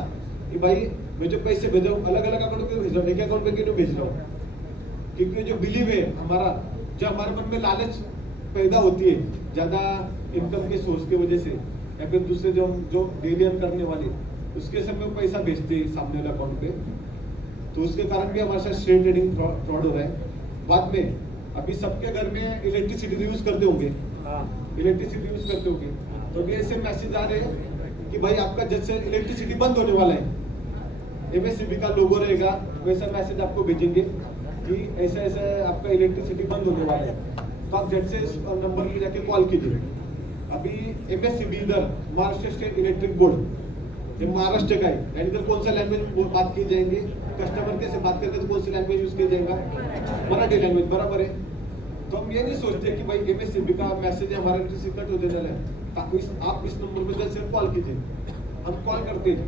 कि भाई मैं जो पैसे भेज रहा हूँ अलग अलग अकाउंट पे भेज रहा हूँ, एक अकाउंट पे क्यों भेज रहा हूँ। क्योंकि जो बिलीव है हमारा, जो हमारे मन में लालच पैदा होती है ज्यादा इनकम के सोर्स की वजह से, या फिर दूसरे जो डेली अर्न करने वाले, उसके समय वो पैसा भेजते हैं सामने वाले अकाउंट पे, तो उसके कारण भी हमारे साथ शेयर ट्रेडिंग फ्रॉड हो रहा है। बाद में अभी सबके घर में इलेक्ट्रिसिटी यूज करते होंगे, इलेक्ट्रिसिटी यूज करते होंगे, तो भी ऐसे मैसेज आ रहे हैं कि भाई आपका जब से इलेक्ट्रिसिटी बंद होने वाला है, MSCB का लोगो रहेगा, वैसा मैसेज आपको भेजेंगे कि ऐसा ऐसा आपका इलेक्ट्रिसिटी बंद होने वाला है, तो आप झट से इस नंबर पे जाके कॉल कीजिए। अभी MSCB इधर महाराष्ट्र स्टेट इलेक्ट्रिक बोर्ड, ये महाराष्ट्र का है, यानी इधर कौन सा लैंग्वेज बात की जाएंगे, कस्टमर के से बात करते तो कौन सी लैंग्वेज यूज किया जाएगा, मराठी लैंग्वेज, बराबर है। तो हम ये नहीं सोचते कि भाई MSCB का मैसेज है हमारा इलेक्ट्रिसिटी कट हो जाने वाला है, आप इस नंबर पे जल्द से कॉल कीजिए। हम कॉल करते हैं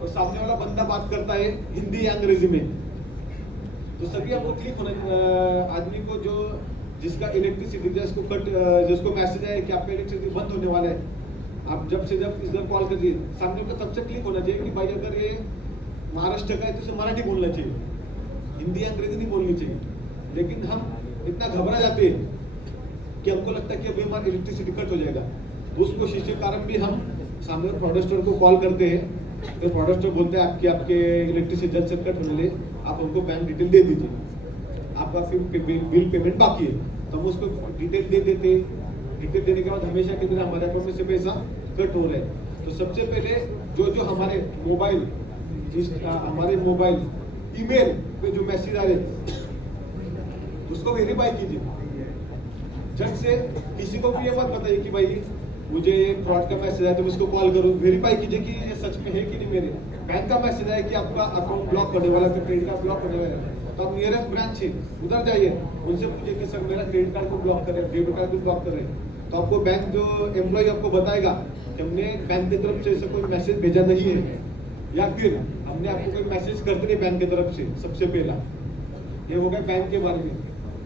और सामने वाला बंदा बात करता है हिंदी या अंग्रेजी में, तो सभी आपको क्लिक होना, आदमी को जो जिसका इलेक्ट्रिसिटी जिसको मैसेज आया कि आपका इलेक्ट्रिसिटी बंद होने वाला है, आप जब से जब इधर कॉल करिए, सामने को सबसे क्लिक होना चाहिए कि भाई अगर ये महाराष्ट्र का है तो उसे मराठी बोलना चाहिए, हिंदी अंग्रेजी नहीं बोलनी चाहिए। लेकिन हम इतना घबरा जाते हैं कि हमको लगता है कि अभी हमारा इलेक्ट्रिसिटी कट हो जाएगा, तो उस कोशिश के कारण भी हम सामने प्रोडक्टर को कॉल करते हैं, तो प्रोडक्टर बोलते हैं आपके इलेक्ट्रिसिटी जल्द से कट होने ले, आप हमको बैंक डिटेल दे दीजिए, आपका फिर बिल पेमेंट बाकी है, तो हम उसको डिटेल दे देते। डिटेल देने के बाद हमेशा के दिन हमारे अकाउंट में से पैसा कट हो रहा है। तो सबसे पहले जो हमारे मोबाइल ईमेल पे जो मैसेज आ रहे उसको वेरीफाई कीजिए झट से। किसी को भी ये मत बताइए कि भाई मुझे ये फ्रॉड का मैसेज आया तो मैं इसको कॉल करूं, वेरीफाई कीजिए कि ये सच में है कि नहीं। मेरे बैंक का मैसेज आया कि आपका अकाउंट ब्लॉक होने वाला है, क्रेडिट कार्ड ब्लॉक होने वाला है, तो आप नियरेस्ट ब्रांच है उधर जाइए, उनसे पूछिए कि सर मेरा क्रेडिट कार्ड को ब्लॉक कर रहे हैं, डेबिट कार्ड को ब्लॉक कर रहे हैं, तो आपको बैंक जो एम्प्लॉय आपको बताएगा कि हमने बैंक की तरफ से ऐसा कोई मैसेज भेजा नहीं है, या फिर हमने आपको कोई मैसेज कर दिया बैंक की तरफ से। सबसे पहला ये हो गया बैंक के बारे में।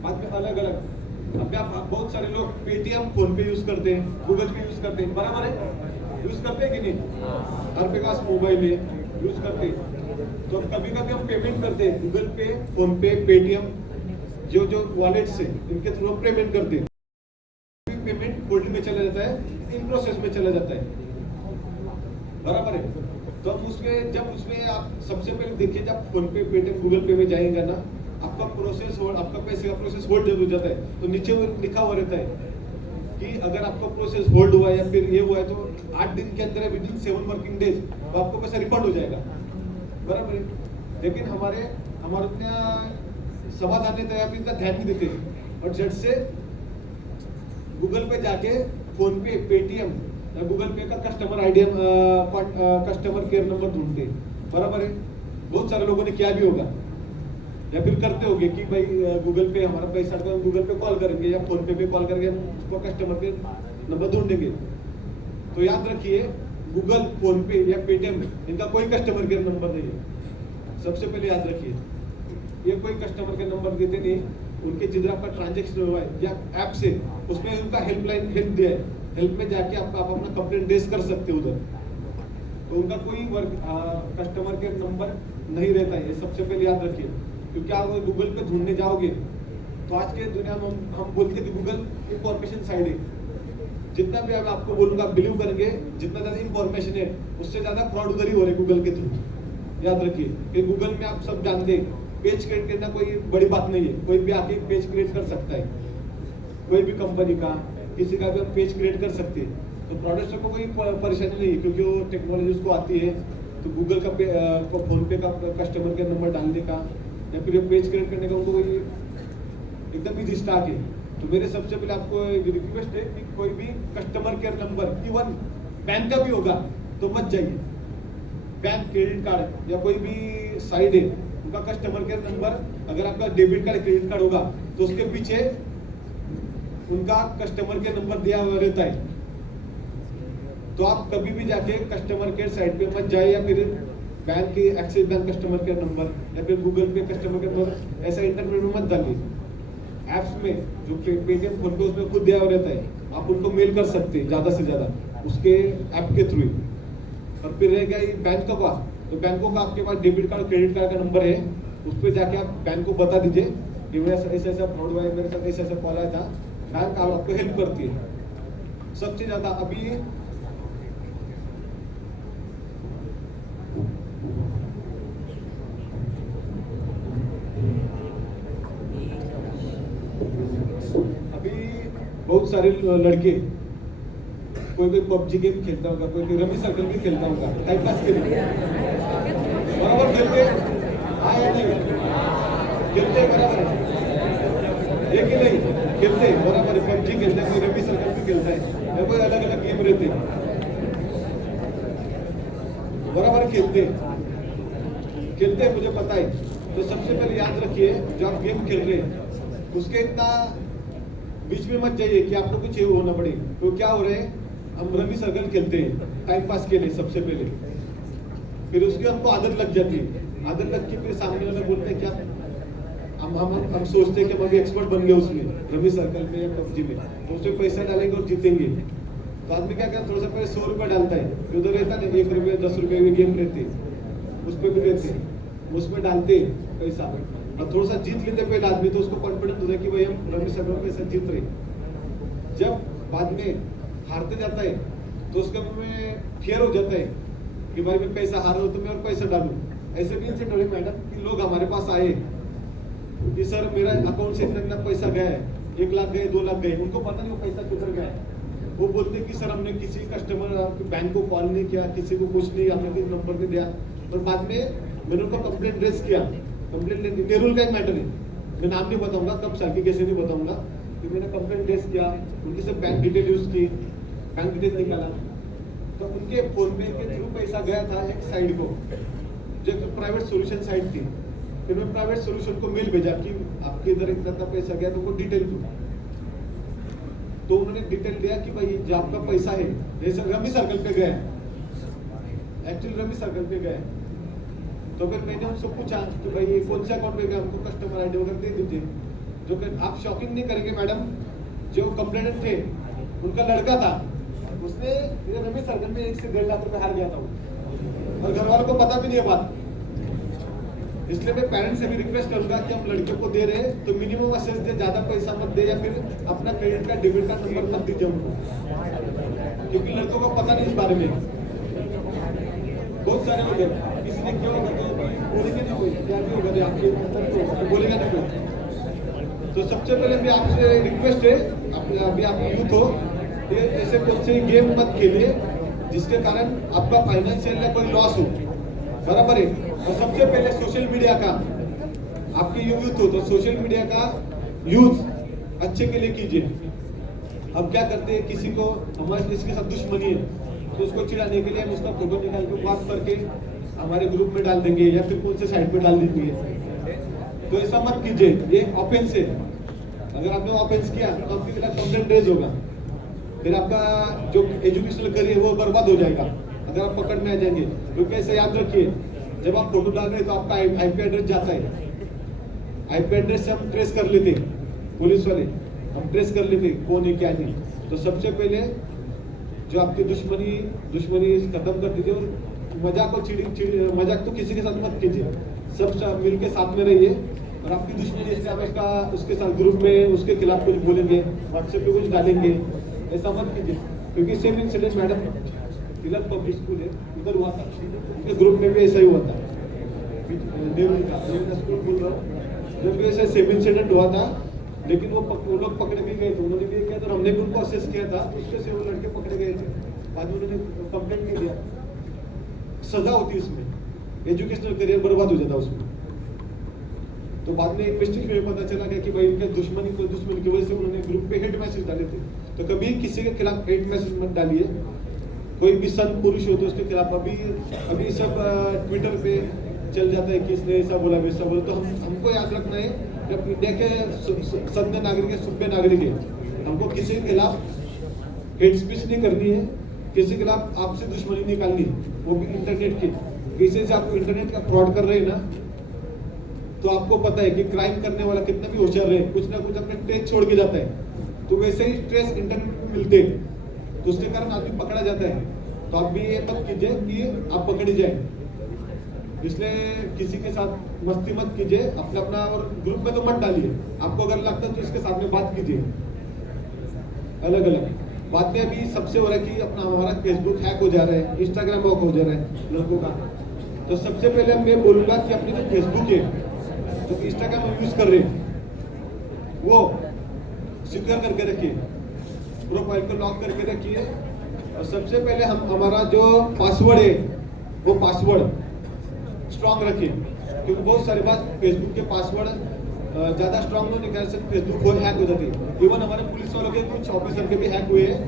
बाद में अलग अलग अभी आप बहुत सारे लोग पेटीएम फोन पे यूज करते हैं, गूगल पे यूज करते हैं, बराबर है, यूज करते हैं कि नहीं, हर पे पास मोबाइल है, यूज करते हैं। तो कभी कभी हम पेमेंट करते हैं गूगल पे, फोन पे, पेटीएम, जो वॉलेट से इनके थ्रू हम पेमेंट करते हैं, पेमेंट होल्ड में चला जाता है, इन प्रोसेस में चला जाता है, बराबर है। तो हम उसमें जब उसमें आप सबसे पहले देखिए, जब फोन पे, पेटीएम, गूगल पे में जाएंगे ना, आपका प्रोसेस होल्ड, आपका पैसे का प्रोसेस होल्ड हो जाता है, तो नीचे वो लिखा हुआ रहता है कि अगर आपका प्रोसेस होल्ड हुआ है या फिर ये हुआ है तो 8 दिन के अंदर, विदिन 7 वर्किंग डेज, तो आपको पैसा रिफंड हो जाएगा, बराबर है। लेकिन हमारे उतना समाधान नहीं था, इतना ध्यान नहीं देते, और झट से गूगल पे जाके फोन पे, पेटीएम, गूगल पे का customer ID, customer care number ढूंढते, बराबर है। बहुत सारे लोगों ने किया भी होगा, या फिर करते होंगे कि भाई गूगल पे हमारा पैसा तो गूगल पे कॉल करेंगे या फोन पे कॉल करेंगे, उसको कस्टमर के नंबर ढूंढेंगे। तो याद रखिए, गूगल, फोन पे या पेटीएम इनका कोई कस्टमर केयर नंबर नहीं है। सबसे पहले याद रखिए, ये कोई कस्टमर केयर नंबर देते नहीं, उनके जिधर आपका ट्रांजेक्शन हुआ है या ऐप से, उसमें उनका हेल्पलाइन हेल्प दिया है, हेल्प में जाके आप अपना कंप्लेंट रेज कर सकते हो उधर, तो उनका कोई कस्टमर केयर नंबर नहीं रहता है। ये सबसे पहले याद रखिए, क्योंकि आप गूगल पे ढूंढने जाओगे तो आज के दुनिया में हम बोलते हैं कि गूगल इंफॉर्मेशन साइड है, जितना भी अब आपको बोलूंगा आप बिलीव करेंगे, जितना ज्यादा इंफॉर्मेशन है उससे ज्यादा फ्रॉड उधर ही हो रहे गूगल के थ्रू। याद रखिए कि गूगल में आप सब जानते हैं, पेज क्रिएट करना कोई बड़ी बात नहीं है, कोई भी आके पेज क्रिएट कर सकता है, कोई भी कंपनी का, किसी का भी आप पेज क्रिएट कर सकते हैं। तो प्रोडक्ट को कोई परेशानी नहीं है, क्योंकि वो टेक्नोलॉजी उसको आती है। तो गूगल का फोन पे का कस्टमर केयर नंबर डालने का या फिर पेज क्रिएट करने का उनको कोई एकदम इजी स्टार्ट है। तो मेरे सबसे पहले आपको एक रिक्वेस्ट है कि कोई भी customer care number, even bank का भी होगा तो मत जाइए। बैंक, क्रेडिट कार्ड या कोई भी साइड है, उनका कस्टमर केयर नंबर, अगर आपका डेबिट कार्ड, क्रेडिट कार्ड होगा तो उसके पीछे उनका कस्टमर केयर नंबर दिया हुआ रहता है। तो आप कभी भी जाके कस्टमर केयर साइट पे मत जाए, या फिर बैंक के axis bank customer care number या फिर गूगल पे कस्टमर केयर नंबर ऐसा इंटरनेट में मत डालिए। ऐप्स में जो पेटीएम फोन पे उसमें खुद दिया हुआ रहता है, आप उनको मेल कर सकते हैं ज़्यादा से ज़्यादा उसके ऐप के थ्रू। और फिर रह गया ये बैंक का, तो बैंकों का आपके पास डेबिट कार्ड क्रेडिट कार्ड का नंबर है, उस पर जाके आप बैंक को बता दीजिए कि मेरा ऐसा ऐसा फ्रॉड हुआ है, मेरे साथ ऐसा ऐसा कॉल आया था। बैंक आपको हेल्प करती है। सबसे ज़्यादा अभी बहुत सारे लड़के कोई पबजी गेम खेलता होगा, कोई रमी सर्कल भी खेलता होगा टाइम पास के लिए, बराबर खेलते हाँ या नहीं, खेलते बराबर है कि नहीं, खेलते बराबर है। पबजी खेलता है, कोई रमी सर्कल भी खेलता है, या कोई अलग अलग गेम रहते बराबर खेलते मुझे पता है। तो सबसे पहले याद रखिए जो आप गेम खेल रहे हैं उसके इतना बीच में मत जाइए कि आप लोग कुछ होना पड़े। तो क्या हो रहे हैं, हम रमी सर्कल खेलते हैं टाइम पास के लिए सबसे पहले, फिर उसकी हमको आदत लग जाती है। आदत लग के फिर सामने वाले बोलते हैं क्या, हम सोचते हैं कि हम अभी एक्सपर्ट बन गए उसमें रमी सर्कल में या पबजी में, तो उसमें पैसा डालेंगे और जीतेंगे। तो आदमी क्या करता है, थोड़ा सा पहले 100 रुपया डालता है, उधर रहता नहीं 1 रुपये 10 रुपये में गेम रहते हैं, उस पर भी रहते हैं, उसमें डालते पैसा और थोड़ा सा जीत लेते पहले आदमी, तो उसको कॉन्फिडेंस होता है कि भाई हम रमी सर्कल में पैसा जीत रहे। जब बाद में हारते जाता है तो उसके में फियर हो जाता है कि भाई मैं पैसा हार रहा हूँ तो मैं और पैसा डालूं। ऐसे भी इंसिडेंट हुए मैडम कि लोग हमारे पास आए कि सर मेरा अकाउंट से इतना पैसा गया है, 1 लाख गए 2 लाख गए, उनको पता नहीं वो पैसा किधर गया है। वो बोलते कि सर हमने किसी कस्टमर बैंक को कॉल नहीं किया, किसी को कुछ नहीं, हमने कोई नंबर नहीं दिया। और बाद में मैंने उनको कंप्लेंट रेज किया, कंप्लेंट नेहरू का एक मैटर है, मैं नाम नहीं बताऊंगा, कब साल की कैसे नहीं बताऊंगा, कि मैंने कंप्लेंट रेज किया, उनकी सब बैंक डिटेल यूज की, बैंक डिटेल निकाला, तो उनके फोन पे के थ्रू पैसा गया था एक साइड को जो प्राइवेट सोल्यूशन साइट थी। फिर मैं प्राइवेट सोल्यूशन को मेल भेजा कि आपके इधर इतना पैसा गया, तो वो डिटेल दो। तो उन्होंने डिटेल दिया कि भाई जो आपका पैसा है जैसे रमी सर्कल पे गया, एक्चुअली रमी सर्कल पे गया। तो फिर मैंने उनसे पूछा कि भाई ये कौन से अकाउंट पे गया, हमको कस्टमर आईडी वगैरह दे दीजिए। जो कि आप शॉकिंग नहीं करेंगे मैडम, जो कंप्लेनेंट थे उनका लड़का था, उसने रमी सर्कल में 1 से 1.5 लाख रुपए हार गया था और घर वालों को पता भी नहीं है बात। इसलिए मैं पेरेंट्स से भी रिक्वेस्ट करूंगा कि हम लड़के को दे रहे हैं तो मिनिमम असेस दे, ज्यादा पैसा मत दे, या फिर अपना credit card debit card number मत दीजिए उनको, क्योंकि लड़कों को पता नहीं इस बारे में। बहुत सारे लोग हैं, किसी ने क्यों बोलेंगे नहीं, कोई क्या भी होगा आपके बोलेगा नहीं कोई। तो सबसे पहले भी आपसे रिक्वेस्ट है, अभी आप यूथ हो, ये ऐसे कौन से गेम मत खेलिए जिसके कारण आपका फाइनेंशियल या कोई लॉस हो, बराबर है। और सबसे पहले सोशल मीडिया का, आपके यूथ हो तो सोशल मीडिया का यूज अच्छे के लिए कीजिए। अब क्या करते हैं, किसी को हमारे इसके साथ दुश्मनी है तो उसको चिढ़ाने के लिए हम उसका फोटो निकाल के बात करके हमारे ग्रुप में डाल देंगे या फिर कौन से साइट पे डाल देंगे। तो ऐसा मत कीजिए, ये ऑफेंस है। अगर आपने ऑफेंस किया तो आपके खिलाफ कंप्लेंट रेज होगा, फिर आपका जो एजुकेशनल करियर वो बर्बाद हो जाएगा अगर आप पकड़ में आ जाएंगे। क्योंकि ऐसे याद रखिए, जब आप फोटो डाल रहे हैं तो आपका आईपी एड्रेस जाता है, आईपी एड्रेस से हम ट्रेस कर लेते, पुलिस वाले हम ट्रेस कर लेते कौन है क्या नहीं। तो सबसे पहले जो आपकी दुश्मनी खत्म कर दीजिए और मजाक तो किसी के साथ मत कीजिए, सब मिल के साथ में रहिए। और आपकी दुश्मनी जैसे आप उसके साथ ग्रुप में उसके खिलाफ कुछ बोलेंगे, व्हाट्सएप पे कुछ डालेंगे, ऐसा मत कीजिए। क्योंकि सेम इंसिडेंट मैडम तिलक पब्लिक स्कूल है, उधर हुआ था, उनके ग्रुप में भी ऐसा ही हुआ था, स्कूल बोल रहा हूँ, जब भी ऐसा सेम इंसिडेंट हुआ था। लेकिन वो लोग पकड़े भी गए थे, उन्होंने भी किया था, हमने भी उनको असेस किया था, उसके से वो लड़के पकड़े गए थे। बाद में उन्होंने कंप्लेंट नहीं दिया, सजा होती इसमें, एजुकेशनल करियर बर्बाद हो जाता उसमें। तो बाद में इन्वेस्टिगेशन में पता चला कि भाई इनके दुश्मनी की वजह से उन्होंने ग्रुप पे हेट मैसेज डाले थे। तो कभी किसी के खिलाफ हेट मैसेज मत डालिए, कोई भी संत पुरुष हो तो उसके खिलाफ। अभी सब ट्विटर पे चल जाता है कि इसने ऐसा बोला वैसा बोला। तो हमको याद रखना है, जब इंडिया के सभ्य नागरिक है, सभ्य नागरिक है, हमको किसी के खिलाफ हेट स्पीच नहीं करनी है, किसी के खिलाफ आपसे दुश्मनी निकालनी है, वो भी इंटरनेट की। केसेस आपको इंटरनेट का फ्रॉड कर रहे हैं ना, तो आपको पता है कि क्राइम करने वाला कितना भी होशियार रहे, कुछ ना कुछ अपने ट्रेस छोड़ के जाता है। तो वैसे ही ट्रेस इंटरनेट पे मिलते हैं, तो उसके कारण आदमी पकड़ा जाता है। तो आप भी ये मत कीजिए कि आप पकड़ी जाए, इसलिए किसी के साथ मस्ती मत कीजिए, अपना अपना, और ग्रुप में तो मत डालिए। आपको अगर लगता है तो इसके साथ में बात कीजिए अलग अलग। बातें अभी सबसे हो रहा है कि अपना हमारा फेसबुक हैक हो जा रहा है, इंस्टाग्राम हैक हो जा रहा है लड़कों का। तो सबसे पहले मैं बोलूंगा कि अपनी जो फेसबुक है, जो इंस्टाग्राम हम यूज कर रहे हैं, वो सिक्योर करके रखिए, प्रोफाइल को लॉक करके रखिए। और सबसे पहले हम हमारा जो पासवर्ड है वो पासवर्ड स्ट्रांग रखिए, क्योंकि बहुत सारी बात फेसबुक के पासवर्ड ज्यादा स्ट्रांग नहीं निकाल सकते, फेसबुक बहुत हैक हो जाती है। इवन हमारे पुलिस वालों के कुछ ऑफिसर के भी हैक हुए हैं,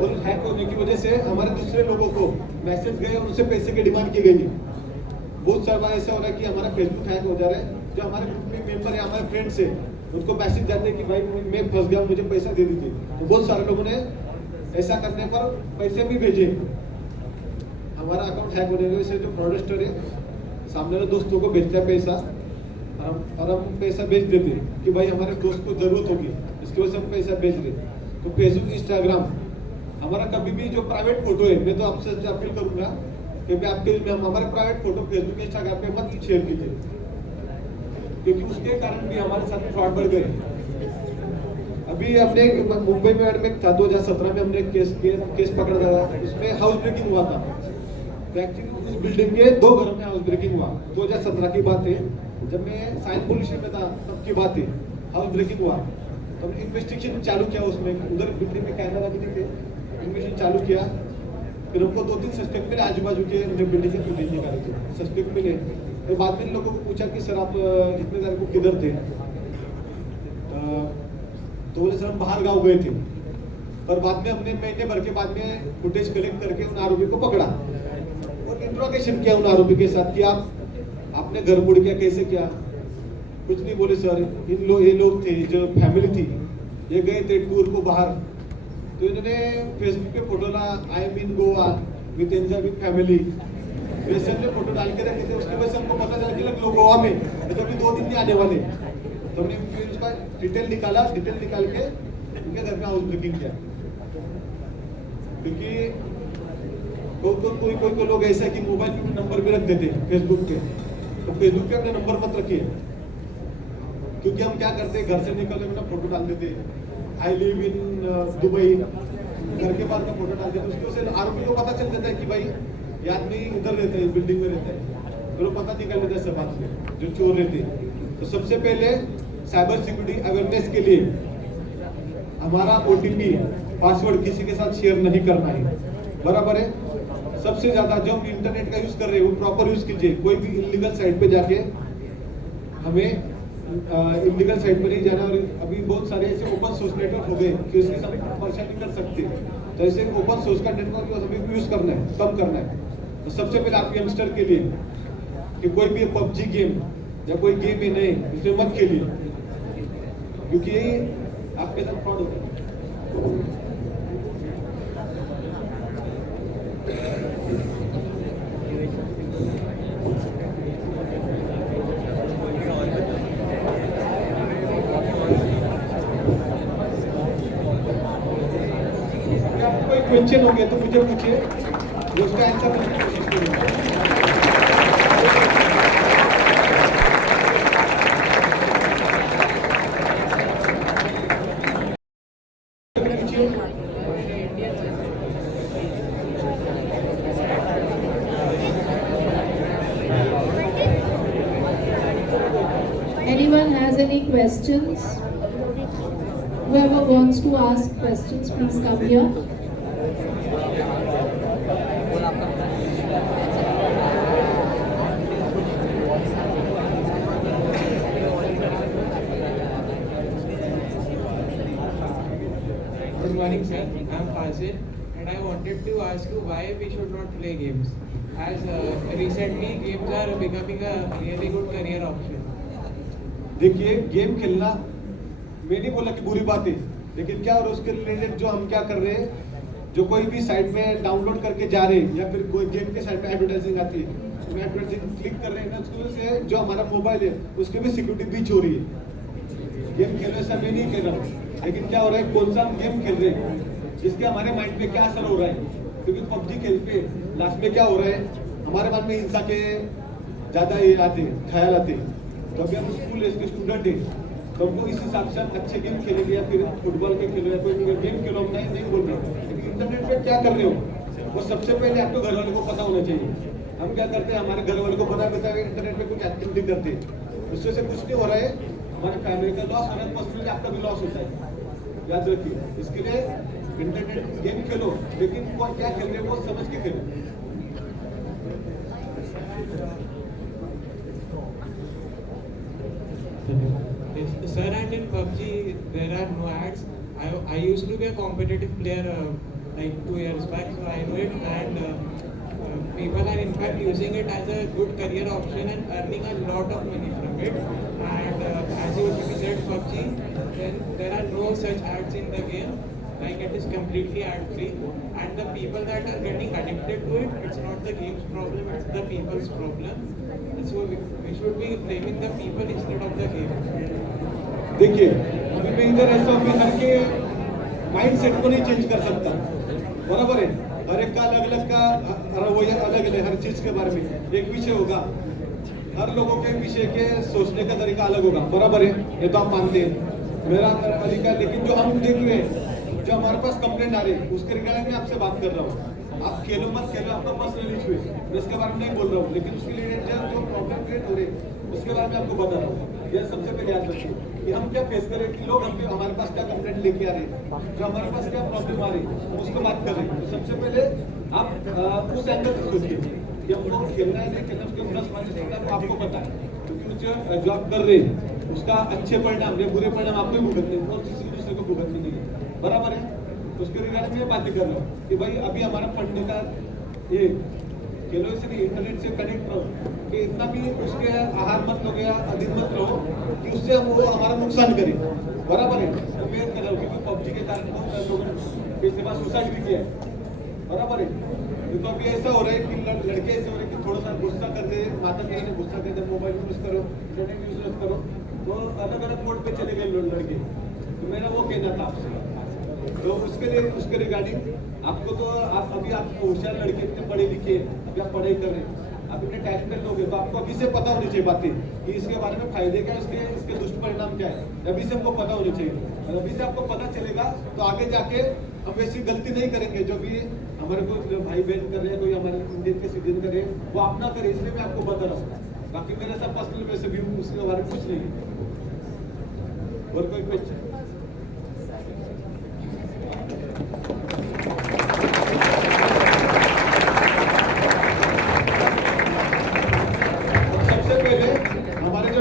और हैक होने की वजह से हमारे दूसरे लोगों को मैसेज गए और उनसे पैसे की डिमांड की गई थी। बहुत सारा ऐसा हो रहा है कि हमारा फेसबुक हैक हो जा रहा है। जो हमारे ग्रुप में मेंबर है, हमारे फ्रेंड्स है, उनको मैसेज जाते हैं कि भाई मैं फंस गया, मुझे पैसा दे दीजिए। तो बहुत सारे लोगों ने ऐसा करने पर पैसे भी भेजे। हमारा अकाउंट हैक होने की वजह से जो फ्रॉडस्टर है, सामने वाले दोस्तों को भेजता है पैसा, और हम पैसा भेज देते हैं कि भाई हमारे दोस्त को जरूरत होगी, इसकी वजह से हम पैसा भेज रहे। तो फेसबुक, इंस्टाग्राम, हमारा कभी भी जो प्राइवेट फोटो है, मैं तो आपसे अपील करूंगा कि आपके हमारे प्राइवेट फोटो फेसबुक, इंस्टाग्राम पे मत शेयर कीजिए, क्योंकि उसके कारण भी हमारे साथ फ्रॉड बढ़ गए। अभी हमने मुंबई में एक था 2017 में हमने केस पकड़ा था, उसमें हाउस ब्रेकिंग हुआ था। तो एक्चुअली उस बिल्डिंग के 2 घरों में हाउस ब्रेकिंग हुआ। 2017 की बात है, जब मैं साइन पोल्यूशन में था तब की बात है, हाउस ब्रेकिंग हुआ। तो हमने इन्वेस्टिगेशन चालू किया, उसमें उधर बिल्डिंग में कैमरा लगे थे, इन्वेस्टिगेशन चालू किया। फिर हमको 2-3 सस्पेक्ट मिले, आजू बाजू के बिल्डिंग के फुटेज निकाले थे, सस्पेक्ट मिले। तो बाद में लोगों को पूछा कि सर आप इतने तारीख को किधर थे, तो बोले सर हम बाहर गाँव गए थे। पर बाद में हमने महीने भर के बाद में फुटेज कलेक्ट करके उन आरोपी को पकड़ा और इंट्रोगेशन किया उन आरोपी के साथ कि आपने घर मुड़ किया, कैसे किया। कुछ नहीं बोले सर, ये लोग थे, जो फैमिली थी, ये गए थे टूर को बाहर। तो इन्होंने फेसबुक पे फोटो ला, I am in Goa with enjoy with family, वैसे हमने फोटो डाल के रखे थे। उसके वजह से हमको पता चला कि लोग गोवा में, तो अभी 2 दिन नहीं आने वाले। तो हमने फिर उसका डिटेल निकाल के उनके घर में हाउस ब्रेकिंग किया। क्योंकि कोई लोग ऐसा कि मोबाइल पे नंबर भी रख देते हैं फेसबुक पे, तो फेसबुक पे अपने नंबर मत रखिए, क्योंकि हम क्या करते हैं, घर से निकलने में ना फोटो डाल देते हैं, आई लिव इन दुबई, घर के बाद में फोटो डाल देते हैं। उसकी वजह से आरोपी को पता चल जाता है कि भाई ये आदमी इधर रहता है, बिल्डिंग में रहता है, तो पता निकल लेता है सब आदमी जो चोर रहते हैं। तो सबसे पहले साइबर सिक्योरिटी अवेयरनेस के लिए हमारा OTP पासवर्ड किसी के साथ शेयर नहीं करना है, बराबर है। सबसे ज्यादा जो हम इंटरनेट का यूज कर रहे हैं वो प्रॉपर यूज कीजिए। कोई भी इलीगल साइट पे जाके हमें इलीगल साइट पे नहीं जाना। और अभी बहुत सारे ऐसे ओपन सोर्स नेटवर्क हो गए कि उसके साथ परेशान नहीं कर सकते, तो ऐसे ओपन सोर्स का नेटवर्क हमें यूज करना है, कम करना है। तो सबसे पहले आप यंगस्टर के लिए कि कोई भी PUBG गेम या कोई गेम है नए, इसमें मत खेलिए, क्योंकि यही आपके साथ फ्रॉड होता है। कोई क्वेश्चन हो गया तो मुझे पूछिए, उसका आंसर करने की कोशिश करूंगा। Anyone has any questions? Whoever wants to ask questions, please come here. Good morning, sir. I am Fazil, and I wanted to ask you why we should not play games. As recently, games are becoming a really good career option. देखिए, गेम खेलना मैं नहीं बोला कि बुरी बात है, लेकिन क्या और उसके रिलेटेड जो हम क्या कर रहे हैं, जो कोई भी साइट में डाउनलोड करके जा रहे हैं या फिर कोई गेम के साइट पे एडवर्टाइजिंग आती है, में एडवर्टाइजिंग क्लिक कर रहे हैं ना, उसकी वजह से जो हमारा मोबाइल है उसके भी सिक्योरिटी ब्रीच हो रही है। गेम खेलो ऐसा मैं नहीं कह रहा हूँ, लेकिन क्या हो रहा है, कौन सा हम गेम खेल रहे हैं जिसके हमारे माइंड पे क्या असर हो रहा है। क्योंकि पबजी खेलते लास्ट में क्या हो रहा है, हमारे मन में हिंसा के ज़्यादा ये आते हैं, ख्याल आते हैं। तो अभी हम स्कूल है, इसके स्टूडेंट है, तो हमको इस हिसाब से हम अच्छे गेम खेलेंगे या फिर फुटबॉल के खेलो या कोई गेम खेलो, हम नहीं बोल रहे। लेकिन इंटरनेट पे क्या कर रहे हो वो सबसे पहले आपको घर वाले को पता होना चाहिए। हम क्या करते हैं, हमारे घर वाले को पता है इंटरनेट पे कुछ एक्टिविटी करते हैं, उससे से कुछ नहीं हो रहा है, हमारे फैमिली का लॉस हो रहा है, पर्सनली आपका भी लॉस होता है। याद रखिए, इसके लिए इंटरनेट गेम खेलो, लेकिन वो क्या खेल रहे हैं वो समझ के खेलो। Sir, and in PUBG there are no ads. I used to be a competitive player like 2 years back, so I know it, and people are in fact using it as a good career option and earning a lot of money from it. And as you said, PUBG, then there are no such ads in the game. Like it is completely ad free, and the people that are getting addicted to it, it's not the game's problem, it's the people's problem. So we should be blaming the people instead of the game. देखिए, अभी मैं इधर ऐसा हूँ, मैं हर के माइंड सेट को नहीं चेंज कर सकता, बराबर है। हर एक का अलग अलग का रवैया अलग अलग, हर चीज के बारे में एक विषय होगा, हर लोगों के विषय के सोचने का तरीका अलग होगा, बराबर है, ये तो आप मानते हैं। मेरा अली का, लेकिन जो हम देख रहे हैं, जो हमारे पास कंप्लेंट आ रही है उसके रिगार्डिंग में आपसे बात कर रहा हूँ। आप खेलो मत खेलो, आपका पर्सनल इशू है, मैं इसके बारे में नहीं बोल रहा हूँ, लेकिन उसके लिए जो प्रॉब्लम क्रिएट हो रही है उसके बारे में आपको बता रहा हूँ। यह सबसे पहले याद रखिए कि हम क्या फेस करें, कि लोग हमारे पास क्या कंप्लेंट लेके आ रहे हैं, जो हमारे पास क्या प्रॉब्लम आ रही है उसको बात कर रहे हैं। तो सबसे पहले आप उस एंगल से सोचिए कि हमको खेलना है नहीं खेलना, उसके प्लस माइनस होता है, आपको पता है। क्योंकि जो आप कर रहे हैं उसका अच्छे परिणाम या बुरे परिणाम आपको ही भुगतने हैं और किसी दूसरे को भुगतने नहीं है, बराबर है। उसके रिगार्डिंग में बातें कर रहा हूँ कि भाई अभी हमारा पढ़ने का ये खेलो से नहीं, इंटरनेट से कनेक्ट रहो, कि इतना भी उसके आहार मत लो या अधीन मत रहो कि उससे वो हमारा नुकसान करे, बराबर है। तो मैं कर रहा हूँ क्योंकि पबजी के कारण बहुत सारे लोगों ने इसके बाद सुसाइड भी किया है, बराबर है। तो अभी ऐसा हो रहा है कि लड़के ऐसे हो रहे हैं कि थोड़ा सा गुस्सा कर दे, माता पिता ने गुस्सा कर दे, मोबाइल यूज करो, इंटरनेट यूज करो, तो अलग अलग मोड पे चले गए लड़के। तो मेरा वो कहना था आपसे, तो उसके लिए उसके रिगार्डिंग आपको तो आप अभी आप होशियार लड़के इतने पढ़े लिखे, अभी आप पढ़ाई कर रहे हैं, आप इतने टैलेंटेड लोग हैं, तो आपको अभी से पता होनी चाहिए बातें कि इसके बारे में फायदे क्या है, इसके दुष्परिणाम क्या है, अभी से हमको पता होनी चाहिए। और अभी से आपको पता चलेगा तो आगे जाके हम ऐसी गलती नहीं करेंगे जो भी हमारे कोई भाई बहन कर रहे हैं, कोई हमारे इंडियन के सिटीजन कर रहे हैं, वो आप ना करें, इसलिए मैं आपको बता रहा हूँ। बाकी मेरे साथ पर्सनल वैसे भी उसके बारे में कुछ नहीं है। और कोई क्वेश्चन?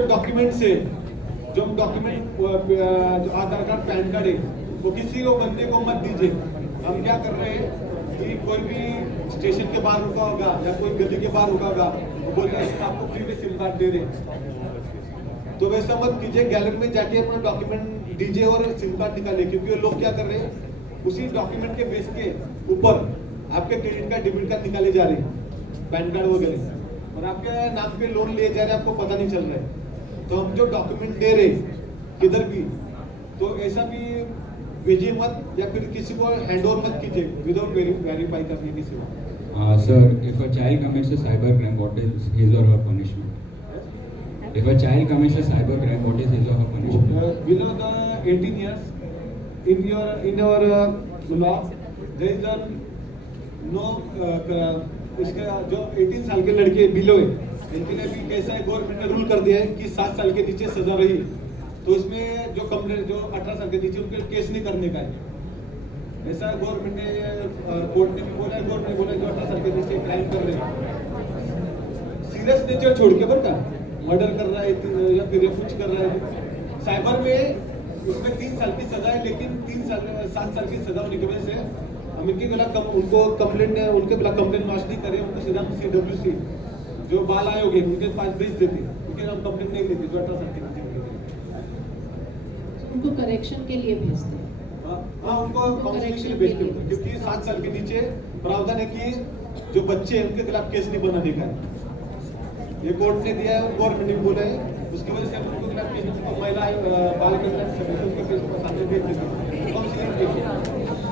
डॉक्यूमेंट से जो डॉक्यूमेंट जो आधार कार्ड पैन कार्ड है वो किसी को बंदे को मत दीजिए। हम क्या कर रहे हैं कि कोई भी स्टेशन के बाहर रुका होगा या कोई गली के बाहर रुका होगा, वो बोल रहे हैं आपको फ्री में सिम कार्ड दे रहे हैं, तो वैसा मत कीजिए। गैलरी में जाके अपना डॉक्यूमेंट दीजिए और सिम कार्ड निकालिए, क्योंकि लोग क्या कर रहे हैं उसी डॉक्यूमेंट के बेस के ऊपर आपके क्रेडिट कार्ड डेबिट कार्ड निकाले जा रहे हैं, पैन कार्ड वगैरह, और आपके नाम पे लोन लिए जा रहे हैं, आपको पता नहीं चल रहा है। तो हम जो डॉक्यूमेंट दे रहे किधर भी, तो ऐसा भी भेजिए मत या फिर किसी को हैंड ओवर मत कीजिए विदाउट वेरीफाई करने किसी को। Sir, if a child commits a cyber crime, what is his or her punishment? If a child commits a cyber crime, what is his or her punishment? Below the 18 years, in our law, there is a no इसका जो 18 साल के लड़के बिलो है, लेकिन अभी कैसा है गवर्नमेंट ने रूल कर दिया है कि 7 साल के नीचे सजा रही, तो इसमें जो कंप्लेंट जो 18 साल के नीचे उनके केस नहीं करने का है। ऐसा गवर्नमेंट ने कोर्ट ने भी बोला है, कोर्ट ने बोला जो 18 साल के नीचे क्राइम कर रहे हैं, सीरियस नेचर छोड़ के बता मर्डर कर रहा है या फिर कुछ कर रहा है साइबर में, उसमें 3 साल की सजा है, लेकिन 7 साल की सजा होने की वजह से हम इनके खिलाफ उनको कंप्लेंट उनके खिलाफ कंप्लेंट लॉन्च नहीं करें, उनको सीधा CWC जो बाल आयोग है उनके पास भेज देते, क्योंकि हम कंप्लेंट नहीं लेते जो 18 साल के नीचे उनको करेक्शन के लिए भेजते हैं। हाँ, उनको काउंसलिंग के लिए भेजते हैं, क्योंकि 7 साल के नीचे प्रावधान है कि जो बच्चे हैं उनके खिलाफ केस नहीं बनाने का है। ये कोर्ट ने दिया है और गवर्नमेंट ने भी बोला है, उसकी वजह से हम उनको क्लैरिफिकेशन को महिला बाल कल्याण समिति के फेसबुक पर सामने भेज देते हैं। काउंसलिंग के लिए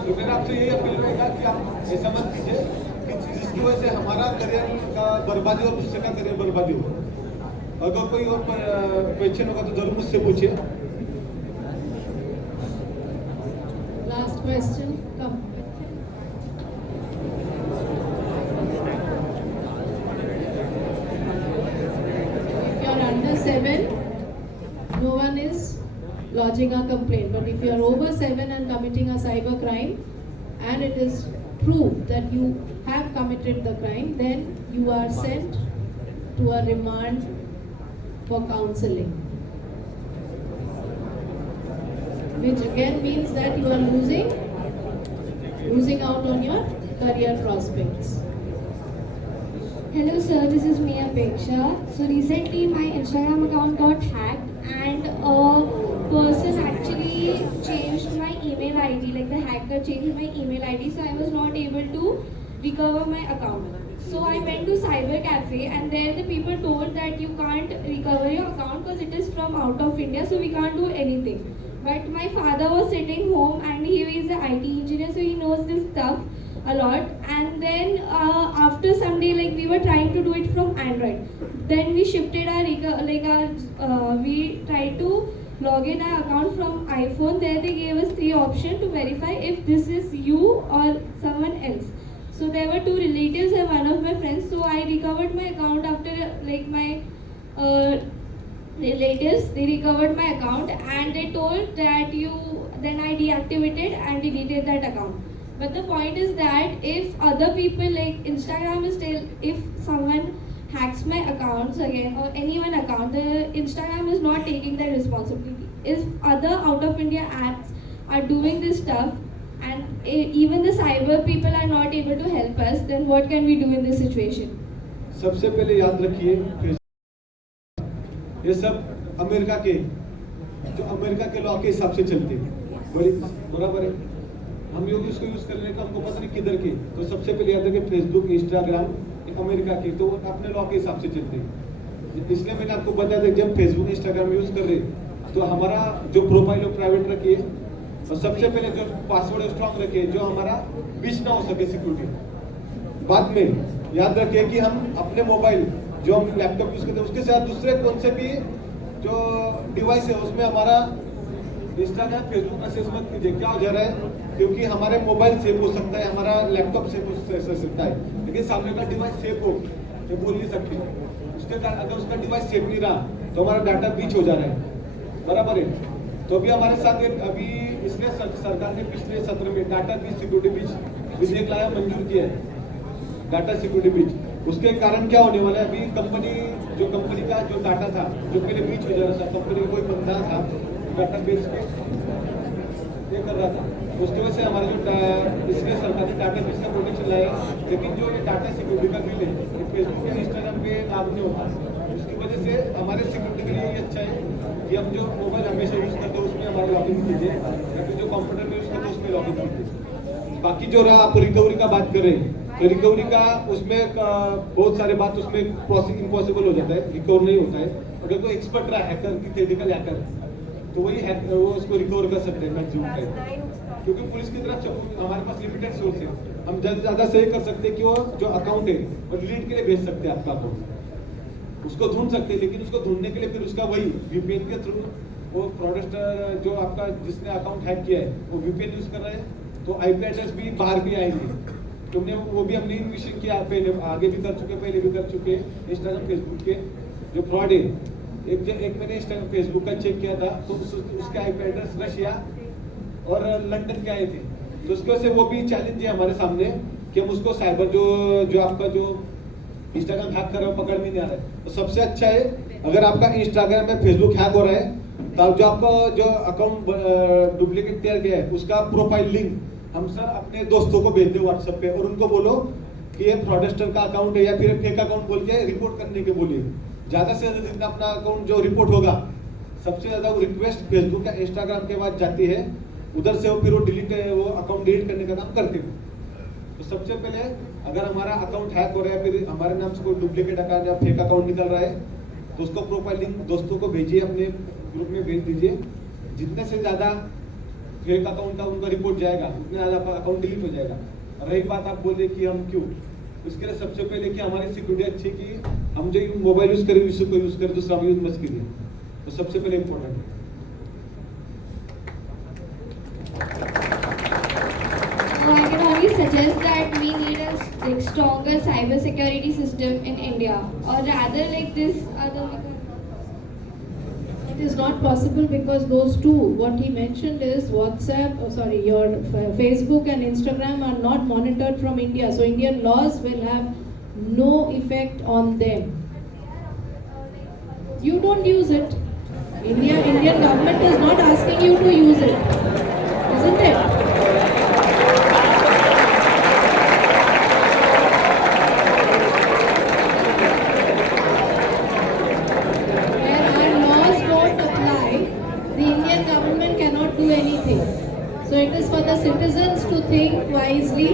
तो मेरा आपसे यही अपील रहेगा कि आप ऐसा मत कीजिए कि जिसकी वजह से हमारा करियर का बर्बादी और दूसरे का करियर बर्बादी हो। अगर कोई और क्वेश्चन होगा तो जरूर मुझसे पूछिए। Last question, come. If you are under 7, no one is lodging a complaint. But if you are over 7 and committing a cyber crime, and it is proved that you have committed the crime, then you are sent to a remand for counseling. Which again means that you are losing out on your career prospects. Hello sir, this is me Apeksha. So recently my Instagram account got hacked and a person actually changed my email ID, like the hacker changed my email ID, so I was not able to recover my account. So I went to cyber cafe and there the people told that you can't recover your account because it is from out of India, so we can't do anything. But my father was sitting home and he is an IT engineer, so he knows this stuff a lot. And then after some day, like we were trying to do it from Android. Then we shifted we tried to log in our account from iPhone. There they gave us 3 options to verify if this is you or someone else. So there were 2 relatives and one of my friends. So I recovered my account after my relatives, they recovered my account and they told that then I deactivated and deleted that account. But the point is that if other people, like Instagram is still, if someone hacks my accounts again or anyone account, the Instagram is not taking the responsibility. If other out of India apps are doing this stuff and even the cyber people are not able to help us, then what can we do in this situation? सबसे पहले याद रखिए ये सब अमेरिका के लॉ के हिसाब से चलते हैं, बराबर है। हम लोग इसको यूज कर रहे हैं, हमको पता नहीं किधर के। तो सबसे पहले याद रखिए फेसबुक, इंस्टाग्राम अमेरिका के, तो अपने लॉ के हिसाब से चलते हैं। इसलिए मैंने आपको बताया था जब फेसबुक इंस्टाग्राम यूज कर रहे तो हमारा जो प्रोफाइल है प्राइवेट रखिए और सबसे पहले जो पासवर्ड स्ट्रॉन्ग रखिए, जो हमारा बीच ना हो सके सिक्योरिटी। बाद में याद रखिए कि हम अपने मोबाइल जो हम लैपटॉप यूज करते हैं उसके साथ दूसरे कौन से भी जो डिवाइस है उसमें हमारा इंस्टाग्राम फेसबुक मैसेज मत कीजिए। क्या हो जा रहा है, क्योंकि हमारे मोबाइल सेव हो सकता है, हमारा लैपटॉप सेव हो सकता है, लेकिन सामने का डिवाइस सेव हो ये बोल नहीं सकते। उसके कारण अगर उसका डिवाइस सेव नहीं रहा तो हमारा डाटा ब्रीच हो जा रहा है, बराबर है। तो अभी हमारे साथ अभी इसलिए सरकार ने पिछले सत्र में डाटा ब्रीच सिक्योरिटी ब्रीच विधेयक लाया, मंजूर किया है डाटा सिक्योरिटी ब्रीच। उसके कारण क्या होने वाला है, अभी कंपनी का जो डाटा था जो पहले ब्रीच हो जा रहा था, कंपनी कोई बंदा था डाटा बेस पे ये कर रहा था, उसकी वजह से हमारा जो इसलिए सरकार ने डाटा बेस का प्रोटेक्शन लाया। लेकिन जो ये डाटा सिक्योरिटी का बिल है ये फेसबुक या इंस्टाग्राम पे लागू नहीं होता। उसकी वजह से हमारे सिक्योरिटी के लिए ये अच्छा है कि हम जो मोबाइल हमेशा यूज करते हैं उसमें हमारा लॉगिन कीजिए, ताकि जो कंप्यूटर में यूज करते हैं उसमें लॉगिन कीजिए। बाकी जो रहा आप रिकवरी का बात कर रहे हैं, तो रिकवरी का उसमें बहुत सारे बात उसमें प्रोसेस इम्पॉसिबल हो जाता है, रिकवर नहीं होता है। अगर कोई एक्सपर्ट रहा हैकर की थेटिकल हैकर तो वही वो उसको रिकवर कर सकते हैं मैक्सिमम टाइम, क्योंकि पुलिस की तरफ हमारे पास लिमिटेड सोर्स है। हम ज़्यादा सही कर सकते हैं कि वो जो अकाउंट है वो डिलीट के लिए भेज सकते हैं आपका अकाउंट, उसको ढूंढ सकते हैं। लेकिन उसको ढूंढने के लिए फिर उसका वही वीपीएन के थ्रू वो फ्रॉडस्टर जो आपका जिसने अकाउंट हैक किया है वो वीपीएन यूज कर रहा है, तो आईपी एड्रेस भी बाहर भी आएंगे। तुमने वो भी हमने इन्वेस्टिगेशन किया, पहले आगे भी कर चुके, पहले भी कर चुके। इंस्टाग्राम फेसबुक के जो फ्रॉड है, एक मैंने इंस्टाग्राम फेसबुक का चेक किया था तो उसके आईपी एड्रेस रशिया और लंदन के आए थे। तो उसके वजह से वो भी चैलेंज है हमारे सामने कि हम उसको साइबर जो आपका जो इंस्टाग्राम हैक कर रहा है पकड़ में नहीं आ रहा है। तो सबसे अच्छा है अगर आपका इंस्टाग्राम में फेसबुक हैक हो रहा है तो जो आपका जो अकाउंट डुप्लीकेट किया गया है उसका प्रोफाइल लिंक हम सर अपने दोस्तों को भेज दो व्हाट्सएप पे और उनको बोलो कि ये फ्रॉडस्टर का अकाउंट है या फिर फेक अकाउंट बोल के रिपोर्ट करने के बोलिए। ज्यादा से ज्यादा जितना अपना अकाउंट जो रिपोर्ट होगा सबसे ज्यादा रिक्वेस्ट फेसबुक या इंस्टाग्राम के बाद जाती है, उधर से वो फिर वो अकाउंट डिलीट करने का काम करते हैं। तो सबसे पहले अगर हमारा अकाउंट हैक हो रहा है, फिर हमारे नाम से कोई डुप्लीकेट अकाउंट या फेक अकाउंट निकल रहा है, तो उसको प्रोफाइल लिंक दोस्तों को भेजिए, अपने ग्रुप में भेज दीजिए। जितने से ज़्यादा फेक अकाउंट का उनका रिपोर्ट जाएगा, उतने ज़्यादा आपका अकाउंट डिलीट हो जाएगा। रही बात आप बोले कि हम क्यों, उसके लिए सबसे पहले कि हमारी सिक्योरिटी अच्छी, कि हम जो मोबाइल यूज़ करें उसको यूज़ करें, दूसरा हम यूज़ मत कीजिए, तो सबसे पहले इम्पोर्टेंट है। I can only suggest that we need a stronger cyber security system in India, or rather like this other. It is not possible because those two, what he mentioned is WhatsApp, your Facebook and Instagram are not monitored from India, so Indian laws will have no effect on them. You don't use it. Indian government is not asking you to use it, isn't it? So it is for the citizens to think wisely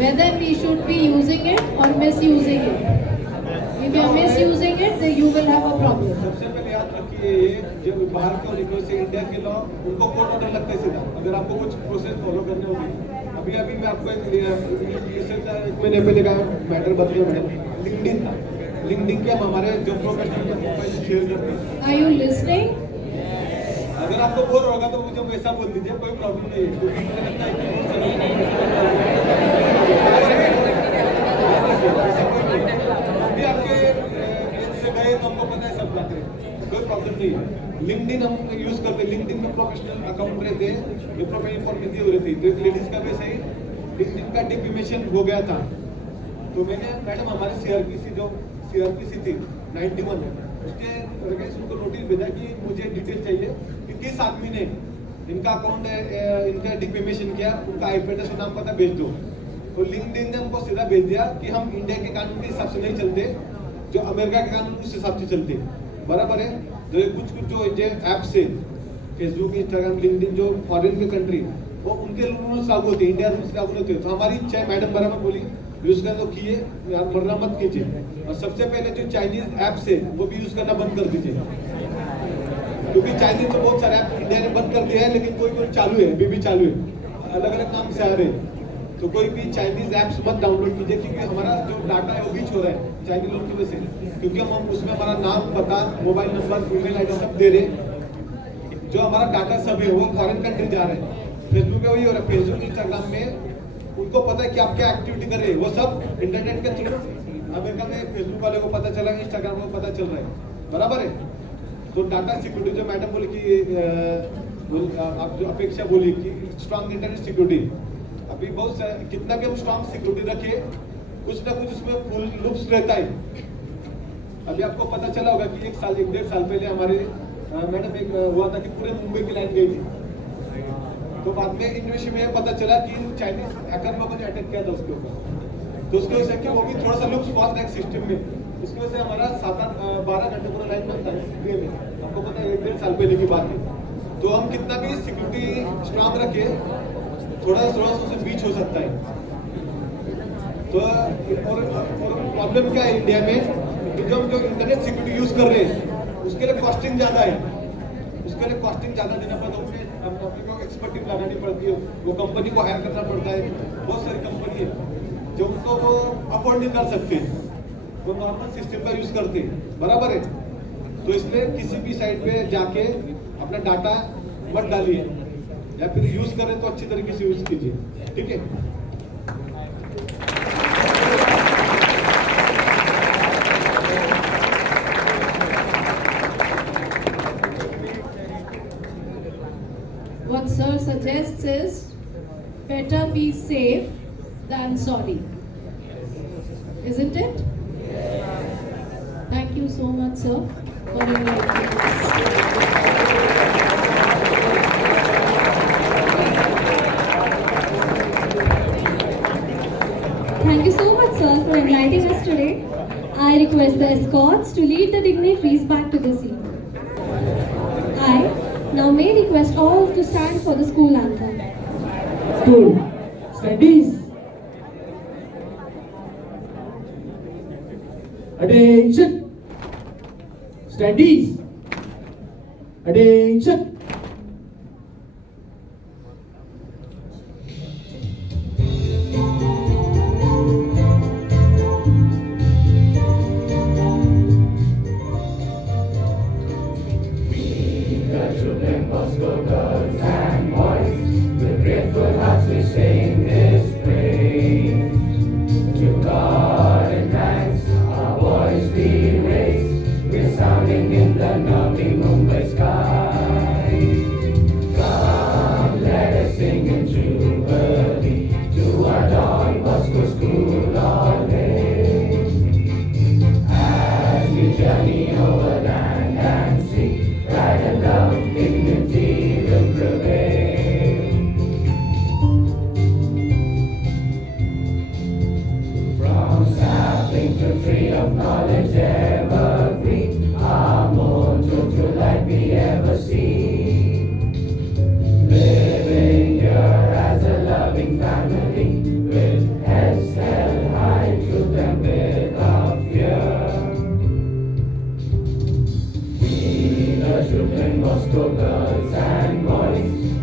whether we should be using it or misusing it. If you are misusing it, then you will have a problem. सबसे पहले याद रखिए, ये जब बाहर के निकलो से इंडिया के लॉ, उनको कोर्ट ऑर्डर लगता है सीधा। अगर आपको कुछ प्रोसेस फॉलो करने होगी, अभी मैं आपको एक महीने पहले का मैटर बताया मैंने, लिंक्डइन था। लिंक्डइन के हमारे जो प्रोफेशनल प्रोफाइल शेयर करते हैं। Are you listening? अगर आपको बोर होगा तो मुझे वैसा बोल दीजिए, कोई प्रॉब्लम नहीं है, क्योंकि मुझे लगता है कि आपके से गए तो हमको पता है सब बातें, कोई प्रॉब्लम नहीं है। लिंक्डइन हम यूज करते हैं, लिंक्डइन में प्रोफेशनल अकाउंट रहते हैं, ये प्रोफाइल इन्फॉर्मेशन हो रही थी, तो एक लेडीज का भी सही लिंक्डइन का डिफेमेशन हो गया था। तो मैंने मैडम हमारे सीआरपीसी थी 91 उसके उनको नोटिस भेजा कि मुझे डिटेल चाहिए कि किस आदमी ने इनका अकाउंट इनका डिफेमेशन किया, उनका आईपी एड्रेस और नाम पता भेज दो। तो लिंक्डइन ने हमको सीधा भेज दिया कि हम इंडिया के कानून के हिसाब से नहीं चलते, जो अमेरिका के कानून उस हिसाब से चलते, बराबर है। तो कुछ जो ऐप से फेसबुक, इंस्टाग्राम, लिंक्डइन जो फॉरेन के कंट्री, वो उनके रूल्स लागू होते हैं, इंडिया रूल्स लागू होते हैं। तो हमारी इच्छा है, मैडम बराबर बोली, यूज करना तो किए, मरना मत कीजिए। और सबसे पहले जो चाइनीज ऐप्स है वो भी यूज करना बंद कर दीजिए, क्योंकि चाइनीज तो बहुत सारे ऐप इंडिया ने बंद कर दिया है, लेकिन कोई चालू है, अभी भी चालू है, अलग अलग नाम से आ रहे हैं। तो कोई भी चाइनीज ऐप्स मत डाउनलोड कीजिए, क्योंकि हमारा जो डाटा है वो बीच हो रहा है चाइनीज लोगों की वजह से, क्योंकि हम उसमें हमारा नाम, पता, मोबाइल नंबर, ईमेल आईडी सब दे रहे, जो हमारा डाटा सब है वो फॉरेन कंट्री जा रहे हैं। फेसबुक पे वही हो रहा है, फेसबुक, इंस्टाग्राम में उनको पता है कि आप क्या एक्टिविटी कर रहे हैं, वो सब इंटरनेट के थ्रू अमेरिका में फेसबुक वाले को पता चला, इंस्टाग्राम को पता चल रहा है, बराबर है। तो डाटा सिक्योरिटी जो मैडम बोली कि आप जो अपेक्षा बोली कि स्ट्रांग इंटरनेट सिक्योरिटी, अभी बहुत कितना भी हम स्ट्रांग सिक्योरिटी रखे, कुछ ना कुछ उसमें फुल लूप्स रहता है। अभी आपको पता चला होगा कि 1-1.5 साल पहले हमारे मैडम एक हुआ था कि पूरे मुंबई की लाइन गई थी, तो बाद में इन्वेस्टिगेशन में पता चला कि चाइनीज हैकर लोगों ने अटैक किया था उसके ऊपर। तो उसकी वजह से कि वो भी थोड़ा सा लुप्स पहुंच गया सिस्टम में, उसकी वजह से हमारा 7-12 घंटे पूरा लाइन बंद था इंडिया में। आपको पता है 1-1.5 साल पहले की बात है। तो हम कितना भी सिक्योरिटी स्ट्रांग रखे, थोड़ा सा उससे बीच हो सकता है। तो और प्रॉब्लम क्या है इंडिया में कि जो इंटरनेट सिक्योरिटी यूज कर रहे हैं उसके लिए कॉस्टिंग ज़्यादा है, उसके लिए कॉस्टिंग ज़्यादा देना पड़ता है, अपने को एक्सपर्ट टीम लगानी पड़ती है, वो कंपनी को हायर करना पड़ता है। बहुत सारी कंपनी है जो उनको वो अफोर्ड नहीं कर सकते, वो नॉर्मल सिस्टम का यूज करते हैं, बराबर है। तो इसलिए किसी भी साइट पे जाके अपना डाटा मत डालिए, या फिर यूज करें तो अच्छी तरीके से यूज कीजिए, ठीक है। What sir suggests is better be safe than sorry. Isn't it? Thank you so much, sir, for inviting Thank you so much, sir, for inviting us today. I request the escorts to lead the dignitaries back to the seat. I now may request all to stand for the school anthem. School, studies. Attention! Standees! Attention! Children, Moscow girls and boys,